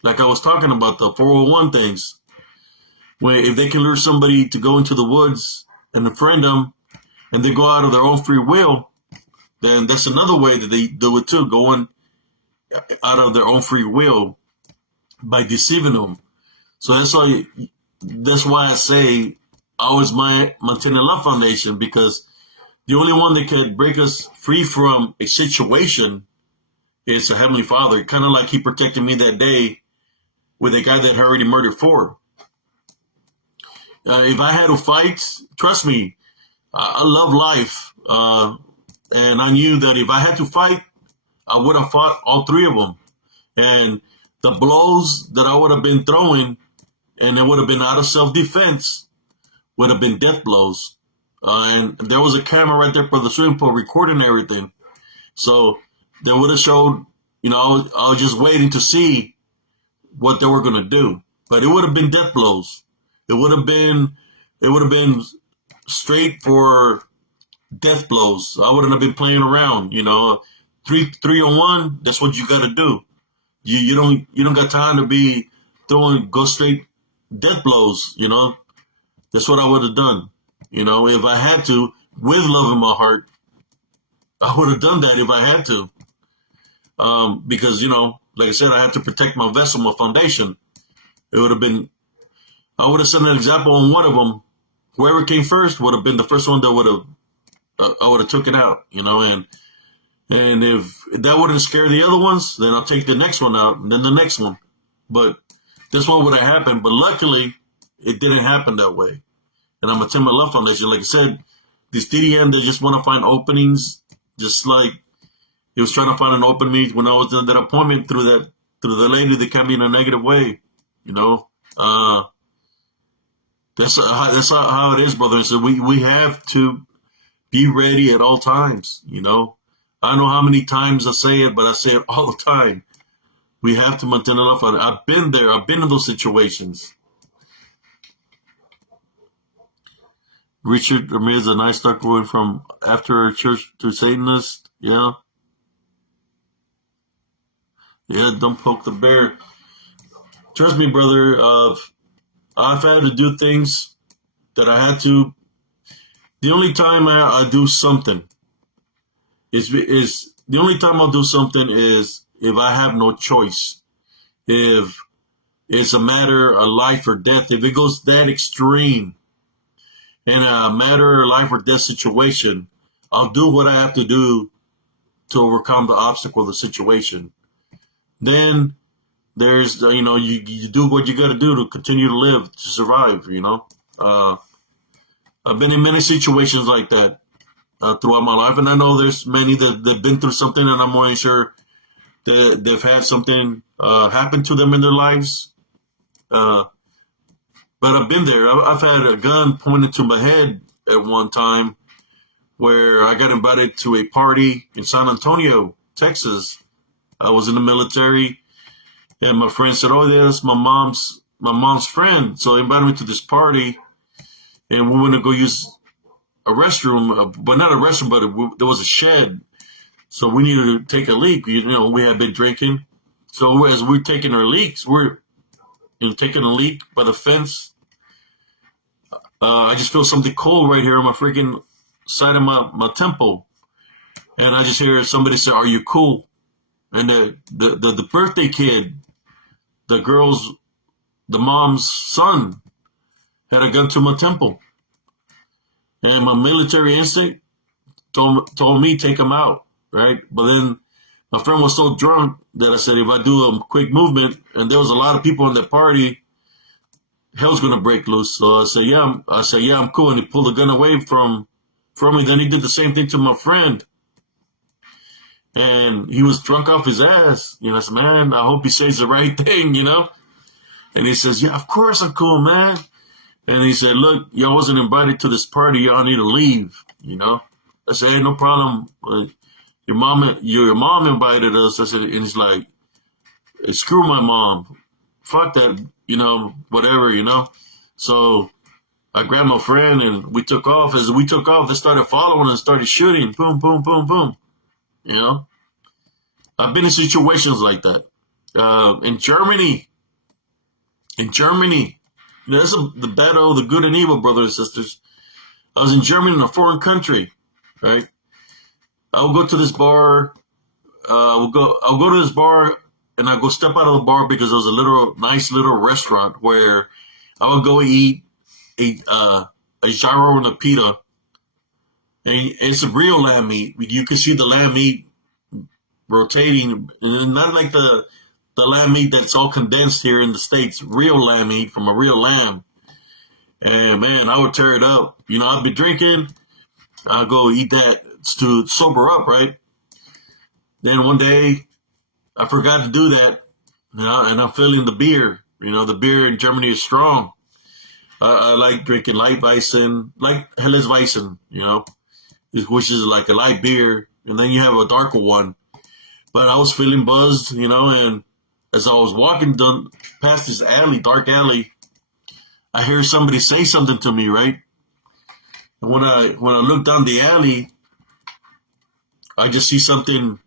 like I was talking about, the 401 things, where if they can lure somebody to go into the woods and befriend them, and they go out of their own free will, then that's another way that they do it too, going out of their own free will by deceiving them. So that's why I say I always maintain a love foundation, because the only one that could break us free from a situation is a Heavenly Father. Kind of like He protected me that day with a guy that had already murdered 4. If I had to fight, trust me, I love life. And I knew that if I had to fight, I would have fought all 3 of them. And the blows that I would have been throwing, and it would have been out of self-defense, would have been death blows. And there was a camera right there for the swimming pool recording everything. So they would have showed, I was just waiting to see what they were going to do. But it would have been death blows. It would have been straight for death blows. I wouldn't have been playing around, 3-on-1, that's what you got to do. You don't got time to be go straight death blows, That's what I would have done. If I had to, with love in my heart, I would have done that if I had to. Because, like I said, I had to protect my vessel, my foundation. It would have been, I would have set an example on one of them. Whoever came first would have been the first one that I would have took it out, and if that wouldn't scare the other ones, then I'll take the next one out and then the next one. But that's what would have happened. But luckily, it didn't happen that way. And I'm a Timber Love Foundation. Like I said, this DDM, they just want to find openings, just like he was trying to find an opening when I was in that appointment through the lady that kept me in a negative way, That's how it is, brother. So we have to be ready at all times, I don't know how many times I say it, but I say it all the time. We have to maintain a love foundation. I've been there. I've been in those situations. Richard Ramirez and I start going from after church to Satanist. Yeah. Yeah, don't poke the bear. Trust me, brother. I've had to do things that I had to. The only time I do something is the only time I'll do something is if I have no choice. If it's a matter of life or death, if it goes that extreme in a matter of life or death situation, I'll do what I have to do to overcome the obstacle of the situation. Then there's, you do what you got to do to continue to live, to survive, I've been in many situations like that throughout my life, and I know there's many that've been through something, and I'm more than sure that they've had something happen to them in their lives. Uh, but I've been there. I've had a gun pointed to my head at one time where I got invited to a party in San Antonio, Texas. I was in the military, and my friend said, "Oh, that's my mom's friend." So they invited me to this party, and we went to go use a restroom, but not a restroom, but there was a shed. So we needed to take a leak. We had been drinking. So as we're taking our leaks, we're taking a leak by the fence. I just feel something cold right here on my freaking side of my temple. And I just hear somebody say, "Are you cool?" And the birthday kid, the mom's son, had a gun to my temple. And my military instinct told me take him out, right? But then my friend was so drunk that I said if I do a quick movement, and there was a lot of people in the party, hell's gonna break loose. So I said yeah, I'm cool. And he pulled the gun away from me. Then he did the same thing to my friend, and he was drunk off his ass. I said, man, I hope he says the right thing. And he says, yeah, of course I'm cool, man. And he said, look, y'all wasn't invited to this party. Y'all need to leave. I said, hey, no problem. Your mom invited us. I said, and he's like, hey, screw my mom. Fuck that, whatever. So I grabbed my friend and we took off. As we took off, they started following and started shooting. Boom, boom, boom, boom. I've been in situations like that. In Germany, that's the battle of the good and evil, brothers and sisters. I was in Germany, in a foreign country, right? I'll go to this bar. I'll go to this bar, and I go step out of the bar because it was a nice little restaurant where I would go eat a gyro and a pita, and it's a real lamb meat. You can see the lamb meat rotating, and not like the lamb meat that's all condensed here in the States. Real lamb meat from a real lamb. And man, I would tear it up. I'd be drinking. I'll go eat that to sober up, right? Then one day, I forgot to do that, and I'm feeling the beer. The beer in Germany is strong. I like drinking light Weissen, like Helles Weissen, which is like a light beer, and then you have a darker one. But I was feeling buzzed, and as I was walking past this dark alley, I hear somebody say something to me, right? And when I look down the alley, I just see something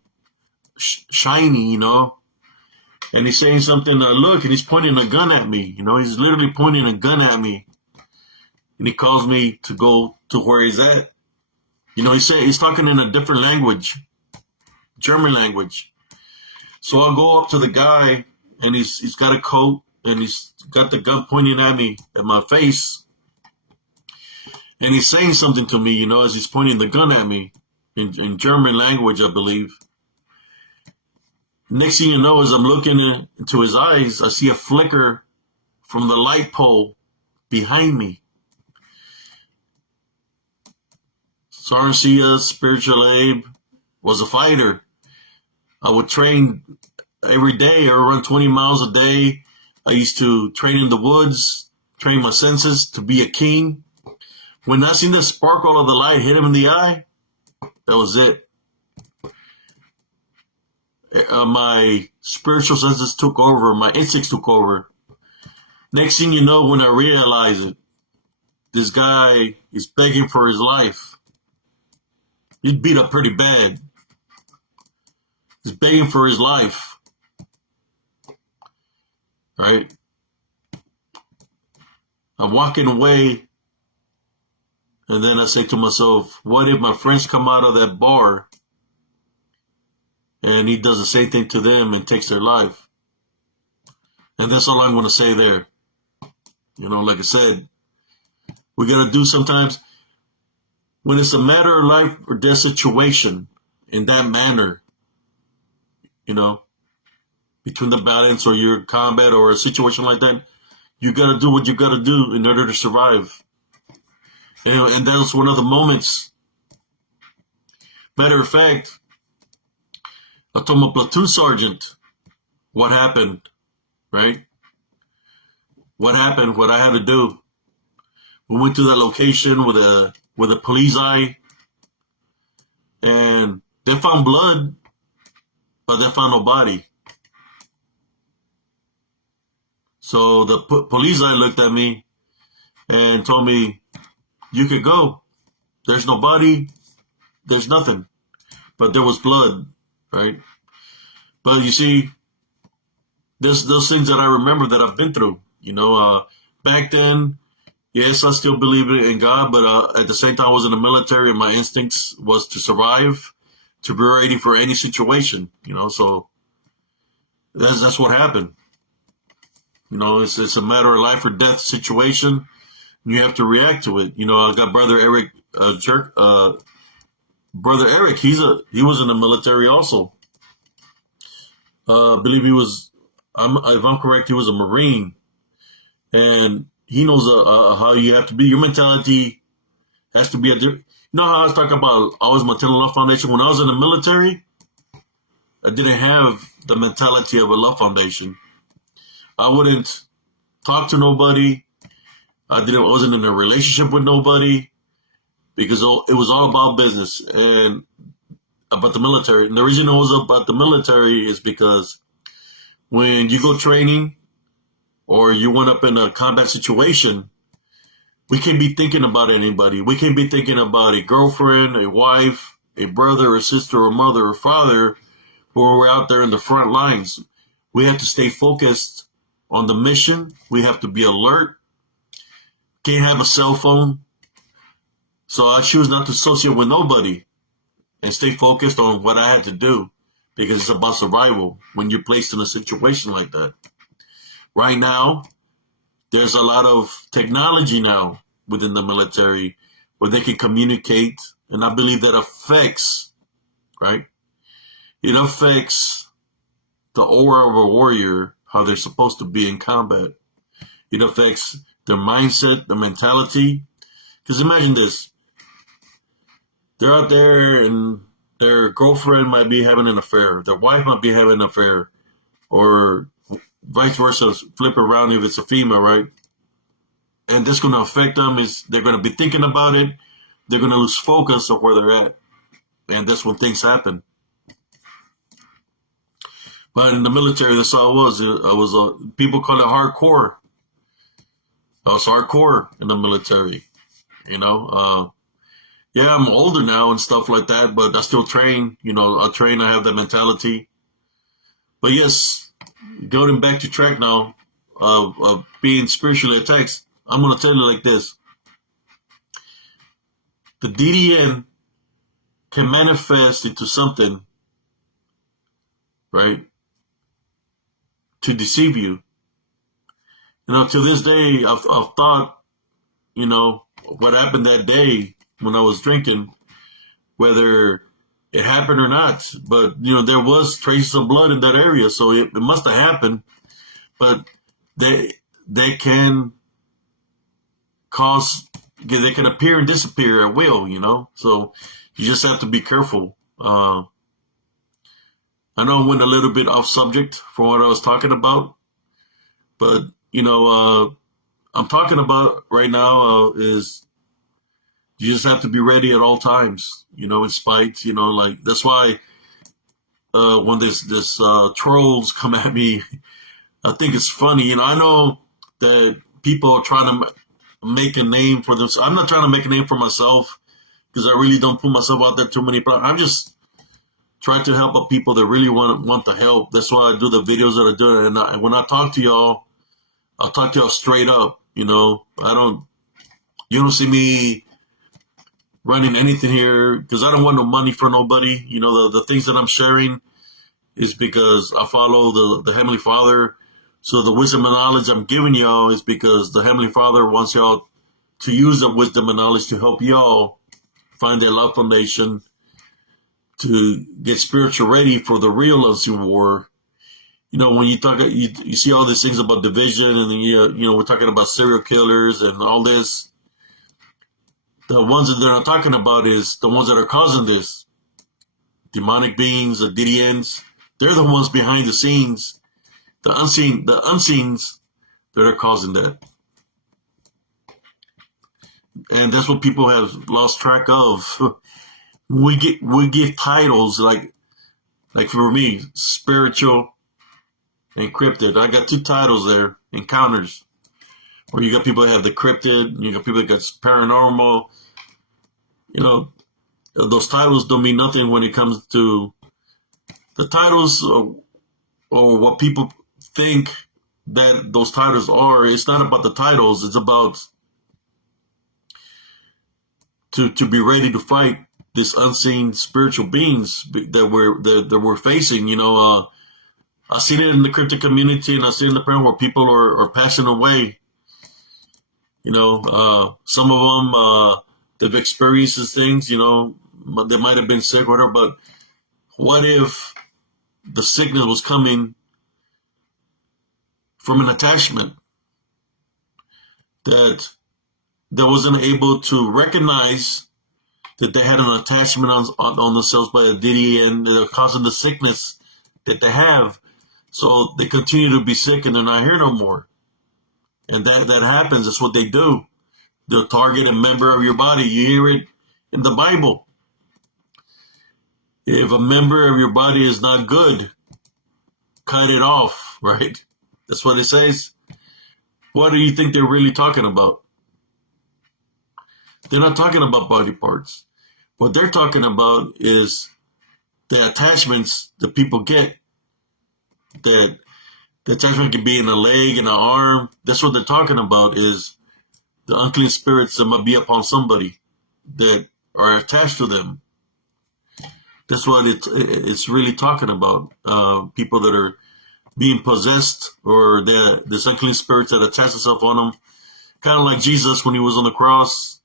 shiny, and he's saying something. I look, and he's pointing a gun at me. He's literally pointing a gun at me, and he calls me to go to where he's at. He's talking in a different language, German language. So I'll go up to the guy, and he's got a coat, and he's got the gun pointing at me, at my face. And he's saying something to me, as he's pointing the gun at me in German language, I believe. Next thing you know, as I'm looking into his eyes, I see a flicker from the light pole behind me. Sergeant Sia, Spiritual Abe, was a fighter. I would train every day or run 20 miles a day. I used to train in the woods, train my senses to be a king. When I seen the sparkle of the light hit him in the eye, that was it. My spiritual senses took over. My instincts took over. Next thing you know, when I realize it, this guy is begging for his life. He's beat up pretty bad. He's begging for his life. Right? I'm walking away, and then I say to myself, what if my friends come out of that bar and he does the same thing to them and takes their life? And that's all I'm going to say there. Like I said, we got to do sometimes when it's a matter of life or death situation in that manner, between the balance or your combat or a situation like that, you got to do what you got to do in order to survive. And that was one of the moments. Matter of fact, I told my platoon sergeant what happened, right? What happened, what I had to do. We went to that location with a police eye, and they found blood, but they found no body. So the police eye looked at me and told me, "You could go. There's no body. There's nothing, but there was blood, right?" But you see, there's those things that I remember that I've been through. Back then, yes, I still believe in God, but at the same time, I was in the military, and my instincts was to survive, to be ready for any situation. So that's what happened. It's a matter of life or death situation. And you have to react to it. I got brother Eric, brother Eric. He was in the military also. I believe he was. If I'm correct, he was a Marine, and he knows how you have to be. Your mentality has to be how I was talking about always my Tenant Love Foundation. When I was in the military, I didn't have the mentality of a love foundation. I wouldn't talk to nobody. I wasn't in a relationship with nobody because it was all about business and about the military. And the reason it was about the military is because when you go training or you went up in a combat situation, we can't be thinking about anybody. We can't be thinking about a girlfriend, a wife, a brother, a sister, a mother, or father who are out there in the front lines. We have to stay focused on the mission. We have to be alert. Can't have a cell phone. So I choose not to associate with nobody and stay focused on what I had to do because it's about survival when you're placed in a situation like that. Right now, there's a lot of technology now within the military where they can communicate, and I believe that affects, right? It affects the aura of a warrior, how they're supposed to be in combat. It affects their mindset, their mentality. Because imagine this. They're out there and their girlfriend might be having an affair. Their wife might be having an affair. Or vice versa, flip around if it's a female, right? And that's going to affect them. They're going to be thinking about it. They're going to lose focus of where they're at. And that's when things happen. But in the military, that's how it was. People call it hardcore. I was hardcore in the military, Yeah, I'm older now and stuff like that, but I still train. I train. I have the mentality. But yes, going back to track now of being spiritually attacked, I'm going to tell you like this. The DDN can manifest into something, right, to deceive you. To this day, I've thought, what happened that day when I was drinking, whether it happened or not. But, there was traces of blood in that area, so it must have happened. But they can they can appear and disappear at will, So you just have to be careful. I know I went a little bit off subject from what I was talking about, but, I'm talking about right now is you just have to be ready at all times, in spite, that's why when this trolls come at me, I think it's funny. I know that people are trying to make a name for themselves. I'm not trying to make a name for myself because I really don't put myself out there too many. I'm just trying to help out people that really want the help. That's why I do the videos that I do. And when I talk to y'all, I'll talk to y'all straight up. You don't see me running anything here because I don't want no money for nobody. The things that I'm sharing is because I follow the Heavenly Father. So the wisdom and knowledge I'm giving y'all is because the Heavenly Father wants y'all to use the wisdom and knowledge to help y'all find their love foundation, to get spiritual ready for the real unseen war. When you talk, you see all these things about division, and then we're talking about serial killers and all this. The ones that they're not talking about is the ones that are causing this. Demonic beings, the DDNs, they're the ones behind the scenes, the unseens that are causing that. And that's what people have lost track of. We give titles like for me, spiritual, encrypted. I got 2 titles there, encounters. Or you got people that have the cryptid, you got people that got paranormal. You know, those titles don't mean nothing when it comes to the titles or what people think that those titles are. It's not about the titles. It's about to be ready to fight this unseen spiritual beings that we're facing. You know, I've seen it in the cryptic community, and I've seen it in the prayer where people are passing away. You know, some of them they've experienced these things. You know, they might have been sick or whatever. But what if the sickness was coming from an attachment that wasn't able to recognize that they had an attachment on themselves by a DD, and they're causing the sickness that they have. So they continue to be sick and they're not here no more. And that happens. That's what they do. They'll target a member of your body. You hear it in the Bible. If a member of your body is not good, cut it off, right? That's what it says. What do you think they're really talking about? They're not talking about body parts. What they're talking about is the attachments that people get. That the attachment can be in a leg, in an arm. That's what they're talking about, is the unclean spirits that might be upon somebody that are attached to them. That's what it's really talking about. People that are being possessed, or this unclean spirits that attach themselves on them. Kind of like Jesus when he was on the cross.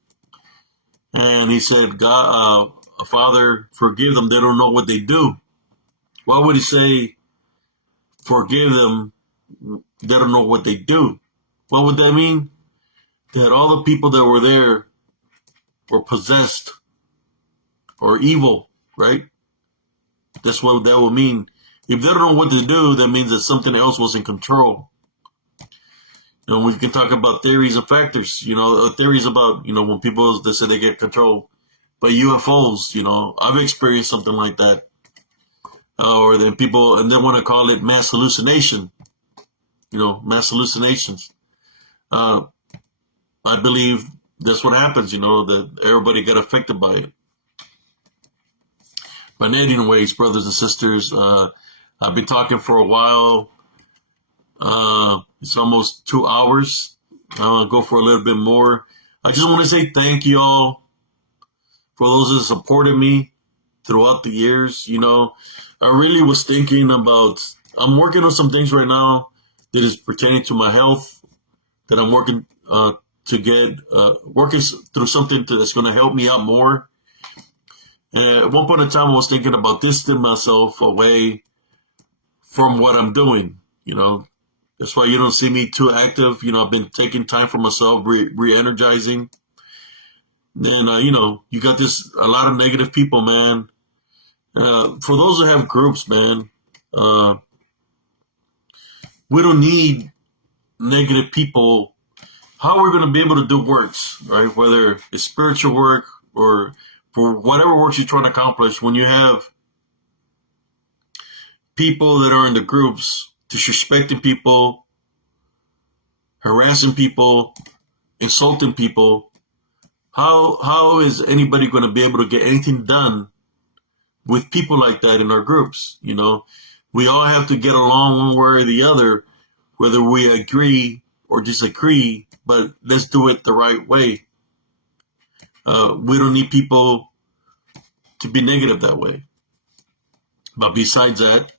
And he said, God, Father, forgive them. They don't know what they do. Why would he say, forgive them? They don't know what they do. What would that mean? That all the people that were there were possessed or evil, right? That's what that would mean. If they don't know what to do, that means that something else was in control. You know, we can talk about theories and factors. You know, theories about, you know, when people they say they get control by UFOs. You know, I've experienced something like that. Or then people, and they want to call it mass hallucination. You know, mass hallucinations. I believe that's what happens. You know, that everybody got affected by it. But anyways, brothers and sisters, I've been talking for a while. It's almost 2 hours. I'll go for a little bit more. I just want to say thank you all for those that supported me throughout the years. You know, I really was thinking about, I'm working on some things right now that is pertaining to my health, that I'm working to get, working through something that's going to help me out more. And at one point in time, I was thinking about distancing myself away from what I'm doing, you know. That's why you don't see me too active. You know, I've been taking time for myself, re-energizing. And, you know, you got a lot of negative people, man. For those that have groups, man, we don't need negative people. How are we going to be able to do works, right? Whether it's spiritual work or for whatever works you're trying to accomplish, when you have people that are in the groups disrespecting people, harassing people, insulting people, how is anybody going to be able to get anything done with people like that in our groups? You know, we all have to get along one way or the other, whether we agree or disagree, but let's do it the right way. We don't need people to be negative that way. But besides that,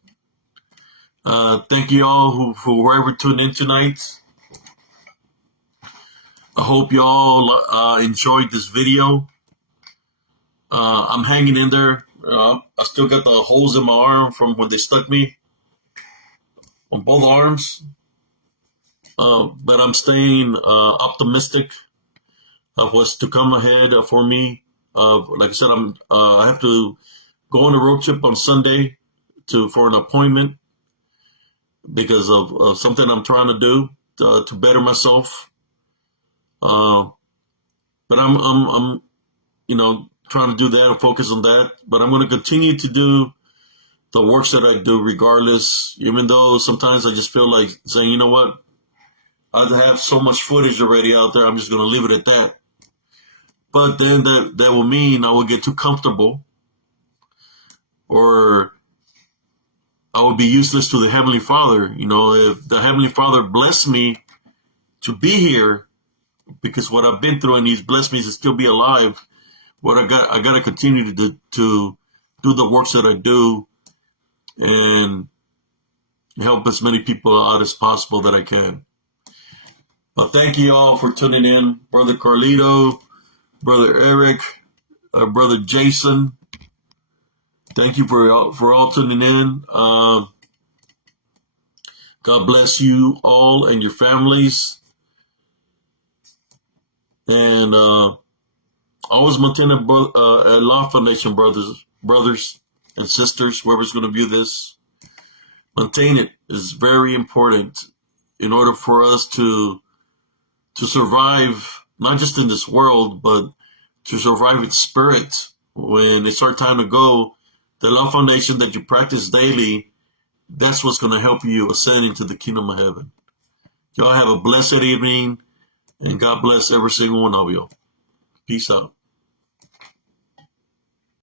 thank you all for whoever tuned in tonight. I hope you all enjoyed this video. I'm hanging in there. I still got the holes in my arm from when they stuck me on both arms. But I'm staying optimistic. of what's to come ahead for me. Like I said, I have to go on a road trip on Sunday for an appointment because of something I'm trying to do to better myself. Uh, but I'm trying to do that and focus on that. But I'm going to continue to do the works that I do regardless, even though sometimes I just feel like saying, you know what, I have so much footage already out there, I'm just going to leave it at that. But then that will mean I will get too comfortable, or I will be useless to the Heavenly Father. If the Heavenly Father blessed me to be here because what I've been through, and He's blessed me to still be alive, I got to continue to do the works that I do and help as many people out as possible that I can. Well, thank you all for tuning in. Brother Carlito, Brother Eric, Brother Jason, thank you for all tuning in. God bless you all and your families. And always maintain a Law Foundation, brothers and sisters, whoever's going to view this. Maintain it is very important in order for us to survive, not just in this world, but to survive in spirit. When it's our time to go, the Law Foundation that you practice daily, that's what's going to help you ascend into the kingdom of heaven. Y'all have a blessed evening, and God bless every single one of you. Peace out.